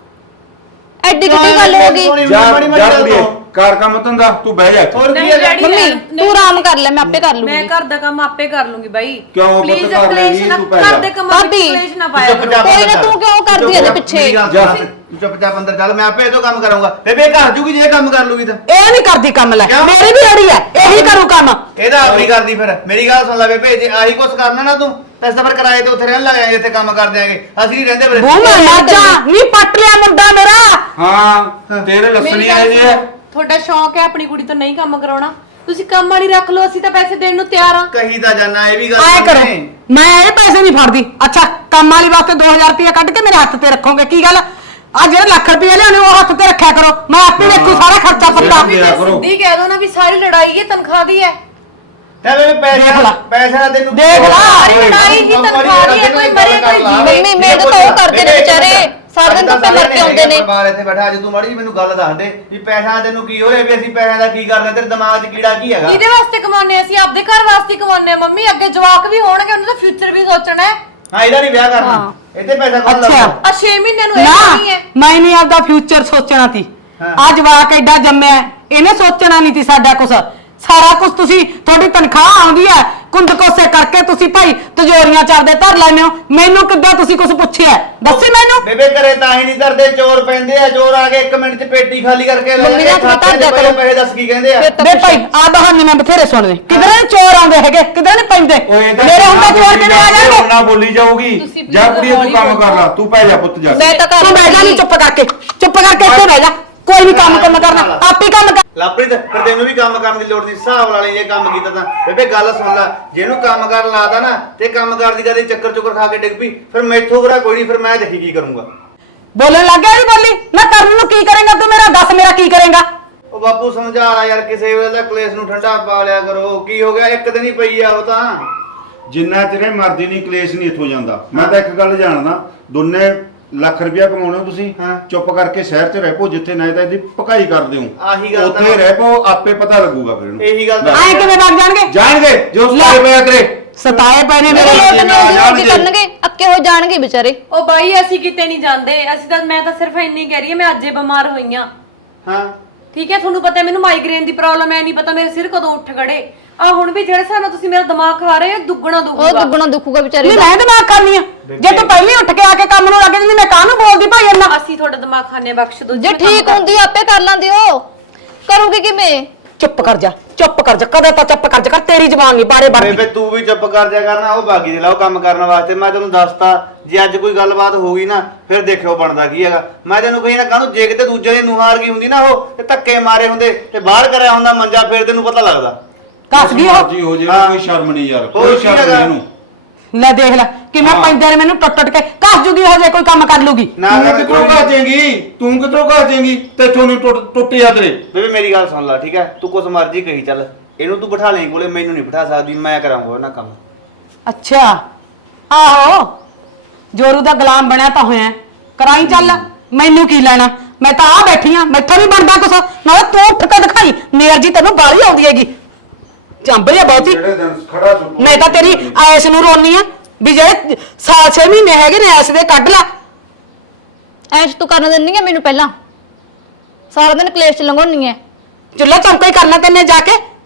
Speaker 1: ਐਡੀ ਕਿੱਡੀ ਗੱਲ ਹੋ ਗਈ?
Speaker 5: ਜਾ
Speaker 3: ਮਾੜੀ ਮਾੜੀ
Speaker 5: ਜਾ
Speaker 3: ਗੱਲ
Speaker 5: ਕੁੜੀਏ,
Speaker 3: ਤੋਂ।
Speaker 5: ਕਰ ਕੰਮ ਧੰਦਾ, ਤੂੰ ਬਹਿ ਜਾ ਇੱਥੇ।
Speaker 3: ਹੋਰ ਕੀ
Speaker 4: ਨਹੀਂ
Speaker 3: ਹੈਗਾ?
Speaker 4: ਡੈਡੀ,
Speaker 1: ਮੰਮੀ ਤੂੰ ਆਰਾਮ ਕਰ ਲੈ, ਮੈਂ ਆਪੇ ਕਰ
Speaker 4: ਮੈਂ
Speaker 1: ਲੂੰਗੀ।
Speaker 4: ਘਰ ਦਾ ਕੰਮ ਆਪੇ ਕਰ ਲੂੰਗੀ ਬਾਈ।
Speaker 5: ਕਿਉਂ
Speaker 4: ਪਲੀਜ਼
Speaker 5: ਪੁੱਤ ਕਰ
Speaker 4: ਕਲੇਸ਼
Speaker 5: ਲੈਂਗੀ,
Speaker 4: ਨਾ
Speaker 5: ਤੂੰ ਪੈ ਜਾ।
Speaker 4: ਘਰ ਦੇ ਕੰਮਾਂ ਵਿੱਚ
Speaker 1: ਭਾਬੀ,
Speaker 4: ਕਲੇਸ਼ ਨਾ ਪਾਇਆ
Speaker 3: ਚੁੱਪ
Speaker 4: ਕਰੋ।
Speaker 3: ਚਾਪ
Speaker 1: ਕੋਈ ਨਾ,
Speaker 3: ਅੰਦਰ
Speaker 1: ਤੂੰ
Speaker 3: ਚੱਲ।
Speaker 1: ਕਿਉਂ ਕਰਦੀ
Speaker 3: ਚੁੱਪ
Speaker 1: ਇਹਦੇ
Speaker 3: ਚਾਪ,
Speaker 1: ਪਿੱਛੇ?
Speaker 3: ਮੇਰੀ ਗੱਲ
Speaker 5: ਜਾ।
Speaker 3: ਸੁਣ। ਤੂੰ ਚੁੱਪਚਾਪ ਅੰਦਰ ਚੱਲ, ਮੈਂ ਆਪੇ ਇਹ ਤੋਂ ਕੰਮ ਕਰਾਂਗਾ। ਬੇਬੇ ਘਰ ਜੂਗੀ ਜੇ ਇਹ ਕੰਮ ਕਰ ਲੂਗੀ ਤਾਂ।
Speaker 2: ਇਹ ਨਹੀਂ ਕਰਦੀ ਕੰਮ, ਲੈ
Speaker 3: ਕਿਉਂ?
Speaker 2: ਮੇਰੀ ਵੀ ਅੜੀ ਹੈ, ਇਹੀ ਕਰੂ ਕੰਮ।
Speaker 3: ਇਹਦਾ ਆਪਣੀ ਕਰਦੀ ਫਿਰ। ਮੇਰੀ ਗੱਲ ਸੁਣ ਲੈ ਬੇਬੇ, ਜੇ ਆਹੀ ਕੁਛ ਕਰਨਾ ਨਾ ਤੂੰ ਤਾਂ ਸਫਰ ਕਿਰਾਏ ਤੇ ਉੱਥੇ ਰਹਿਣ ਲੱਗ ਜਾਏ, ਇੱਥੇ ਕੰਮ ਕਰ ਦਿਆਂਗੇ। ਅਸੀਂ ਨਹੀਂ ਰਹਿੰਦੇ ਫਿਰ।
Speaker 2: ਬੂਹ ਮਰ ਜਾ, ਨਹੀਂ ਪੱਟ ਲਿਆ ਮੁੰਡਾ ਮੇਰਾ।
Speaker 5: ਹਾਂ ਤੇਰੇ ਲੱਸਣੀ
Speaker 4: ਮੇਰੀ
Speaker 5: ਆਏ
Speaker 4: ਗੱਲ
Speaker 5: ਜੀ
Speaker 4: ਸੁਣੋ, ਤੁਹਾਡਾ ਸ਼ੌਂਕ ਹੈ ਆਪਣੀ ਕੁੜੀ ਤੋਂ ਨਹੀਂ ਕੰਮ ਕਰਾਉਣਾ, ਤੁਸੀਂ ਕੰਮ ਵਾਲੀ ਰੱਖ ਲਓ, ਅਸੀਂ ਤਾਂ ਪੈਸੇ ਦੇਣ ਨੂੰ ਤਿਆਰ ਆ।
Speaker 3: ਕਹੀ ਤਾਂ ਜਾਨਾ, ਇਹ ਵੀ ਗੱਲ
Speaker 2: ਆਏ ਕਰੋ,
Speaker 3: ਨਹੀਂ।
Speaker 2: ਮੈਂ ਇਹ ਪੈਸੇ ਨਹੀਂ ਫੜਦੀ। ਅੱਛਾ ਕੰਮ ਵਾਲੀ ਵਾਸਤੇ 2000 ਰੁਪਏ ਕੱਢ ਕੇ ਮੇਰੇ ਹੱਥ ਤੇ ਰੱਖੋਗੇ, ਕੀ ਗੱਲ? ਆ ਜਿਹੜੇ ਲੱਖ ਰੁਪਏ ਲਿਆਉਣੇ ਉਹ ਹੱਥ ਤੇ ਰੱਖਿਆ ਕਰੋ, ਮੈਂ ਆਪੇ ਵੇਖੂ ਸਾਰਾ ਖਰਚਾ ਪੱਤਾ।
Speaker 3: ਦਿਆ ਕਰੋ।
Speaker 4: ਸਿੱਧੀ ਕਹਿ ਦੋ ਨਾ ਵੀ ਸਾਰੀ ਲੜਾਈ ਇਹ ਤਨਖਾਹ ਦੀ ਹੈ।
Speaker 3: ਤੇ ਬੇਬੇ
Speaker 2: ਦੇਖ ਲਾ।
Speaker 3: ਪੈਸਾ ਦਾ ਤੈਨੂੰ
Speaker 2: ਦੇਖ ਲਾ।
Speaker 4: ਸਾਰੀ ਲੜਾਈ ਹੀ ਤਨਖਾਹ ਦੀ ਹੈ, ਕੋਈ ਮਰੇ ਕੋਈ ਜੀਵੇ।
Speaker 1: ਮੰਮੀ ਮੇਰੇ ਤਾਂ ਉਹ ਕਰਦੇ ਨੇ ਵਿਚਾਰੇ, ਸਾਰਾ ਦਿਨ ਧੁੱਪੇ ਮਰ ਕੇ ਆਉਂਦੇ ਨੇ।
Speaker 3: ਬਾਹਰ ਇੱਥੇ ਬੈਠਾ, ਅੱਜ ਤੂੰ ਮਾੜੀ ਜੀ ਮੈਨੂੰ ਗੱਲ ਦੱਸ ਦੇ ਵੀ ਪੈਸਾ ਦਾ ਤੈਨੂੰ ਕੀ ਹੋਇਆ, ਵੀ ਅਸੀਂ ਪੈਸਿਆਂ ਦਾ ਕੀ ਕਰਨਾ? ਤੇਰੇ ਦਿਮਾਗ 'ਚ ਕੀੜਾ ਕੀ ਹੈਗਾ?
Speaker 4: ਕਿਹਦੇ ਵਾਸਤੇ ਕਮਾਉਂਦੇ ਆ? ਅਸੀਂ ਆਪਦੇ ਘਰ ਵਾਸਤੇ ਕਮਾਉਂਦੇ ਆ ਮੰਮੀ, ਅੱਗੇ ਜਵਾਕ ਵੀ ਹੋਣਗੇ, ਉਹਨਾਂ ਦਾ ਫਿਊਚਰ ਵੀ ਸੋਚਣਾ ਹੈ।
Speaker 3: ਹਾਂ ਇਹਦਾ ਨਹੀਂ ਵਿਆਹ ਕਰਨਾ, ਇੱਥੇ ਪੈਸਾ ਕੌਣ
Speaker 2: ਅੱਛਾ।
Speaker 3: ਲਾਉਂਦਾ?
Speaker 4: ਆ 6 ਮਹੀਨਿਆਂ ਨੂੰ ਇਹ
Speaker 2: ਨਾ
Speaker 4: ਨਹੀਂ ਹੈ।
Speaker 2: ਮੈਂ ਨਹੀਂ ਆਪਦਾ ਫਿਊਚਰ ਸੋਚਣਾ ਸੀ।
Speaker 3: ਹਾਂ।
Speaker 2: ਆ ਜਵਾਕ ਐਡਾ ਜੰਮਿਆ, ਇਹਨੇ ਸੋਚਣਾ ਨਹੀਂ ਸੀ ਸਾਡਾ ਕੁਛ। ਸਾਰਾ ਕੁਝ ਤੁਸੀਂ, ਤੁਹਾਡੀ ਤਨਖਾਹ ਆਉਂਦੀ ਹੈ, ਕੁੰਡ ਕੋਸੇ ਕਰਕੇ ਤੁਸੀਂ ਭਾਈ ਤਜੋਰੀਆਂ ਚੱਲਦੇ ਧਰ ਲੈਂਦੇ ਹੋ। ਮੈਨੂੰ ਕਿੱਦਾਂ ਤੁਸੀਂ ਕੁਝ ਪੁੱਛਿਆ? ਦੱਸੀ ਮੈਨੂੰ।
Speaker 3: ਬੇਬੇ ਘਰੇ ਤਾਂ ਹੀ ਨਹੀਂ ਧਰਦੇ, ਚੋਰ ਪੈਂਦੇ ਆ। ਚੋਰ ਆ ਕੇ 1 ਮਿੰਟ 'ਚ ਪੇਟੀ ਖਾਲੀ ਕਰਕੇ ਲੈ
Speaker 1: ਮੰਮੀ
Speaker 3: ਜਾਂਦੇ।
Speaker 1: ਦਾ ਪਤਾ
Speaker 3: ਖਾਤੇ 'ਚ
Speaker 1: ਕਰੋ।
Speaker 3: ਪੈਸੇ ਦੱਸ ਕੀ ਕਹਿੰਦੇ ਆ?
Speaker 1: ਫਿਰ ਤਾਂ
Speaker 2: ਬੇ
Speaker 1: ਕੁਛ-
Speaker 2: ਭਾਈ ਆ ਬਹਾਨੇ ਮੈਂ ਬਥੇਰੇ ਸੁਣਨੇ, ਕਿਧਰੇ ਨੀ ਚੋਰ ਆਉਂਦੇ ਹੈਗੇ, ਕਿਧਰੇ ਨਹੀਂ ਪੈਂਦੇ।
Speaker 5: ਓਏ ਇਹਦਾ
Speaker 2: ਮੇਰੇ ਹੁੰਦੇ ਚੋਰ ਕਿਵੇਂ ਆ ਜਾਣਗੇ?
Speaker 5: ਨਾ ਬੋਲੀ ਜਾਊਗੀ।
Speaker 4: ਤੁਸੀਂ
Speaker 5: ਜਾ
Speaker 4: please
Speaker 5: ਕੁੜੀਏ ਤੂੰ ਕੰਮ
Speaker 4: ਹੌਲੀ
Speaker 5: ਕਰ ਲੈ, ਤੂੰ ਪੈ ਜਾ ਪੁੱਤ ਜਾ।
Speaker 1: ਮੈਂ ਤਾਂ ਕਰ
Speaker 2: ਤੂੰ ਬਹਿ ਜਾ, ਨਹੀਂ ਚੁੱਪ ਕਰਕੇ ਇੱਥੇ ਬਹਿ ਜਾ। ਕੋਈ ਵੀ ਕੰਮ ਕਰਨਾ ਆਪੇ ਕੰਮ ਕਰ।
Speaker 3: ਲਾਪ੍ਰੀਤ ਫਿਰ ਤੈਨੂੰ ਵੀ ਕੰਮ ਕਰਨ ਦੀ ਲੋੜ ਨਹੀਂ, ਹਿਸਾਬ ਲਾ ਲਈ ਜੇ ਕੰਮ ਕੀਤਾ ਤਾਂ। ਬੇਬੇ ਗੱਲ ਸੁਣ ਲੈ, ਜੇ ਇਹਨੂੰ ਕੰਮ ਕਰਨ ਲਾਤਾ ਨਾ ਤੇ ਕੰਮ ਕਰਦੀ ਕਰਦੀ ਚੱਕਰ ਚੁੱਕਰ ਖਾ ਕੇ ਡਿੱਗ ਪਈ, ਫਿਰ ਮੈਥੋਂ ਬੁਰਾ ਕੋਈ ਨਹੀਂ, ਫਿਰ ਮੈਂ ਦੇਖੀ ਕੀ ਕਰੂੰਗਾ।
Speaker 2: ਬੋਲਣ ਲੱਗ ਗਿਆ ਨਹੀਂ ਬੋਲੀ ਨਾ, ਕਰਨ ਨੂੰ ਕੀ ਕਰੇਗਾ ਤੂੰ, ਮੇਰਾ ਦੱਸ ਮੇਰਾ ਕੀ ਕਰੇਗਾ।
Speaker 3: ਉਹ ਬਾਪੂ ਸਮਝਾ ਲਾ ਯਾਰ, ਕਿਸੇ ਵੇਲੇ ਕਲੇਸ਼ ਨੂੰ ਠੰਡਾ ਪਾ ਲਿਆ ਕਰੋ। ਕੀ ਹੋ ਗਿਆ, ਇੱਕ ਦਿਨ ਹੀ ਪਈ ਆ ਉਹ ਤਾਂ।
Speaker 5: ਜਿੰਨਾ ਚਿਰ ਮਰਦੀ ਨਹੀਂ ਕਲੇਸ਼ ਨਹੀਂ ਇੱਥੋਂ ਜਾਂਦਾ। ਮੈਂ ਤਾਂ ਇੱਕ ਗੱਲ ਜਾਣਦਾ, ਦੋਨੇ ਲੱਖ ਰੁਪਇਆ ਕਮਾਉਣਾ ਤੁਸੀਂ,
Speaker 3: ਹਾਂ।
Speaker 5: ਚੁੱਪ ਕਰਕੇ ਸ਼ਹਿਰ 'ਚ ਰਹਿ ਪੋ, ਜਿੱਥੇ ਨਾ ਤਾਂ ਇਹਦੀ ਭਕਾਈ ਕਰਦੇ ਹੋ
Speaker 3: ਆਹੀ ਗੱਲ ਤਾਂ
Speaker 5: ਉੱਥੇ ਰਹਿ ਪੋ, ਆਪੇ ਪਤਾ ਲੱਗੂਗਾ ਫਿਰ ਇਹਨੂੰ।
Speaker 3: ਇਹੀ ਗੱਲ ਤਾਂ
Speaker 2: ਐਂ ਕਿਵੇਂ ਵਗ ਜਾਣਗੇ?
Speaker 5: ਜਾਣਗੇ ਜੋ ਸਾਰੇ ਪਿਆ ਤੇਰੇ
Speaker 2: ਸਤਾਏ ਪਏ ਨੇ
Speaker 1: ਮੇਰੇ
Speaker 2: ਮੇਰੇ।
Speaker 1: ਲੋਟ ਨੇ ਕੀ ਕਰਨਗੇ, ਅੱਕੇ ਹੋ ਜਾਣਗੇ ਵਿਚਾਰੇ।
Speaker 4: ਉਹ ਬਾਈ ਅਸੀਂ ਕਿਤੇ ਨਹੀਂ ਜਾਂਦੇ, ਅਸੀਂ ਤਾਂ ਮੈਂ ਤਾਂ ਸਿਰਫ ਇੰਨੀ ਕਹਿ ਰਹੀ ਹਾਂ ਮੈਂ ਅੱਜੇ ਬਿਮਾਰ ਹੋਈ ਆ।
Speaker 3: ਹਾਂ
Speaker 4: ਠੀਕ ਹੈ, ਤੁਹਾਨੂੰ ਪਤਾ ਮੈਨੂੰ ਮਾਈਗ੍ਰੇਨ ਦੀ ਪ੍ਰੋਬਲਮ ਹੈ, ਨਹੀਂ ਪਤਾ ਮੇਰੇ ਸਿਰ ਕਦੋਂ ਉੱਠ ਖੜੇ। ਆ ਹੁਣ ਵੀ ਜਿਹੜੇ ਹਿਸਾਬ ਨਾਲ ਤੁਸੀਂ ਮੇਰਾ ਦਿਮਾਗ ਖਾ ਰਹੇ ਹੋ, ਦੁੱਗਣਾ
Speaker 1: ਉਹ
Speaker 4: ਦੁੱਗੂਗਾ।
Speaker 1: ਦੁੱਗਣਾ ਦੁੱਖੂਗਾ ਵਿਚਾਰੇ
Speaker 2: ਨਹੀਂ
Speaker 1: ਦਾ।
Speaker 2: ਮੈਂ ਦਿਮਾਗ ਖਾਨੀ ਆ, ਜੇ ਤੂੰ ਪਹਿਲਾਂ ਹੀ ਉੱਠ ਕੇ ਆ ਕੇ ਕੰਮ ਨੂੰ ਲੱਗ ਜਾਂਦੀ ਮੈਂ ਕਾਹਨੂੰ ਬੋਲਦੀ ਭਾਈ ਇੰਨਾ।
Speaker 4: ਅਸੀਂ ਤੁਹਾਡਾ ਦਿਮਾਗ ਖਾਣੇ ਬਖਸ਼ ਦੋ।
Speaker 1: ਜੇ ਠੀਕ ਹੁੰਦੀ ਆਪੇ ਕਰ ਲਾਂਦੀ ਉਹ, ਕਰੂਗੀ ਕਿਵੇਂ?
Speaker 2: ਚੁੱਪ ਕਰ ਜਾ, ਚੁੱਪ ਕਰ ਜਾ, ਕਦੇ ਤਾਂ ਚੁੱਪ ਕਰ ਜਾ ਕਰ, ਤੇਰੀ ਜ਼ਬਾਨ ਨਹੀਂ ਬਾਰੇ
Speaker 3: ਬੇਬੇ
Speaker 2: ਵੜਦੀ।
Speaker 3: ਤੂੰ ਵੀ ਚੁੱਪ ਕਰ ਜਾ ਕਰਨਾ, ਉਹ ਬਾਗੀ ਦੇ ਲਾਓ ਕੰਮ ਕਰਨ ਵਾਸਤੇ। ਮੈਂ ਤੈਨੂੰ ਦੱਸਤਾ, ਜੇ ਅੱਜ ਕੋਈ ਗੱਲਬਾਤ ਹੋ ਗਈ ਨਾ ਫਿਰ ਦੇਖਿਓ ਬਣਦਾ ਕੀ ਹੈਗਾ। ਮੈਂ ਤੈਨੂੰ ਕਹੀ ਨਾ ਕਾਹਨੂੰ, ਜੇ ਕਿਤੇ ਦੂਜੇ ਦੀ ਨੂੰਹਾਰ ਗਈ ਹੁੰਦੀ ਨਾ ਉਹ ਤੇ ਧੱਕੇ ਮਾਰੇ ਹੁੰਦੇ ਤੇ ਬਾਹਰ ਕਰਿਆ ਹੁੰਦਾ ਮੰਜਾ, ਫਿਰ ਤੈਨੂੰ ਪਤਾ ਲੱਗਦਾ।
Speaker 2: ਕੱਸ ਗਈ ਉਹ।
Speaker 5: ਜੀ ਹੋ ਜੇ,
Speaker 3: ਹਾਂ।
Speaker 5: ਕੋਈ ਸ਼ਰਮ ਨਹੀਂ ਯਾਰ,
Speaker 3: ਹੋਰ
Speaker 5: ਕੋਈ
Speaker 3: ਕੀ
Speaker 5: ਸ਼ਰਮ
Speaker 3: ਹੈਗਾ?
Speaker 5: ਨਹੀਂ ਇਹਨੂੰ।
Speaker 2: ਲੈ ਦੇਖ ਲੈ ਕਿਵੇਂ
Speaker 5: ਹਾਂ।
Speaker 2: ਪੈਂਦੇ ਨੇ ਮੈਨੂੰ ਟੁੱਟ ਕੇ, ਕੱਸ ਜੂਗੀ ਹੋ ਜੇ ਕੋਈ ਕੰਮ ਕਰ ਲੂਗੀ।
Speaker 3: ਨਾ
Speaker 5: ਤੂੰ
Speaker 3: ਕਰ
Speaker 5: ਕਿੱਧਰੋਂ ਘਾਜੇਂਗੀ, ਤੂੰ ਕਿੱਧਰੋਂ ਘਾਜੇਂਗੀ, ਤੇਥੋਂ ਨਹੀਂ ਟੁੱਟ ਜਾ ਤੇਰੇ।
Speaker 3: ਬੇਬੇ ਮੇਰੀ ਗੱਲ ਸੁਣ ਲੈ, ਠੀਕ ਹੈ? ਤੂੰ ਕੁਛ ਮਰਜ਼ੀ ਕਹੀ ਚੱਲ, ਇਹਨੂੰ ਤੂੰ ਬਿਠਾ ਲਈ ਕੋਲੇ, ਮੈਨੂੰ ਨਹੀਂ ਬਿਠਾ ਸਕਦੀ, ਮੈਂ ਕਰਾਂਗਾ ਉਹਨਾਂ ਕੰਮ।
Speaker 2: ਅੱਛਾ ਆਹੋ, ਜੋਰੂ ਦਾ ਗੁਲਾਮ ਬਣਿਆ ਤਾਂ ਹੋਇਆ, ਕਰਾਈ ਚੱਲ, ਮੈਨੂੰ ਕੀ ਲੈਣਾ। ਮੈਂ ਤਾਂ ਆ ਬੈਠੀ ਆ, ਮੈਥੋਂ ਨਹੀਂ ਬਣਦਾ ਕੁਛ, ਨਾਲੇ ਤੂੰ ਉੱਠ ਕੇ ਦਿਖਾਈ, ਮੇਰ ਜੀ ਤੈਨੂੰ ਬਾਹਲੀ ਆਉਂਦੀ ਹੈਗੀ, ਚੰਬੜੀ ਆ ਬਹੁਤੀ।
Speaker 5: ਜਿਹੜੇ ਦਿਨ ਖੜਾ ਸੁੱਟ
Speaker 2: ਮੈਂ ਤਾਂ ਤੇਰੀ ਐਸ ਨੂੰ ਰੋਨੀ ਆ ਵੀ ਜਿਹੜੇ ਸਾਲ 6 ਮਹੀਨੇ ਹੈਗੇ ਨੇ ਐਸ ਦੇ ਕੱਢ ਲੈ।
Speaker 1: ਐਸ਼ ਤੂੰ ਕਰਨ ਦਿੰਨੀ ਆ ਮੈਨੂੰ ਪਹਿਲਾਂ, ਸਾਰਾ ਦਿਨ ਕਲੇਸ਼ ਚ ਲੰਘਾਉਣੀ ਐ।
Speaker 2: ਚੁੱਲ੍ਹਾ ਚੌਂਕਾ ਹੀ ਕਰਨਾ ਤੈਨੇ ਜਾ ਕੇ।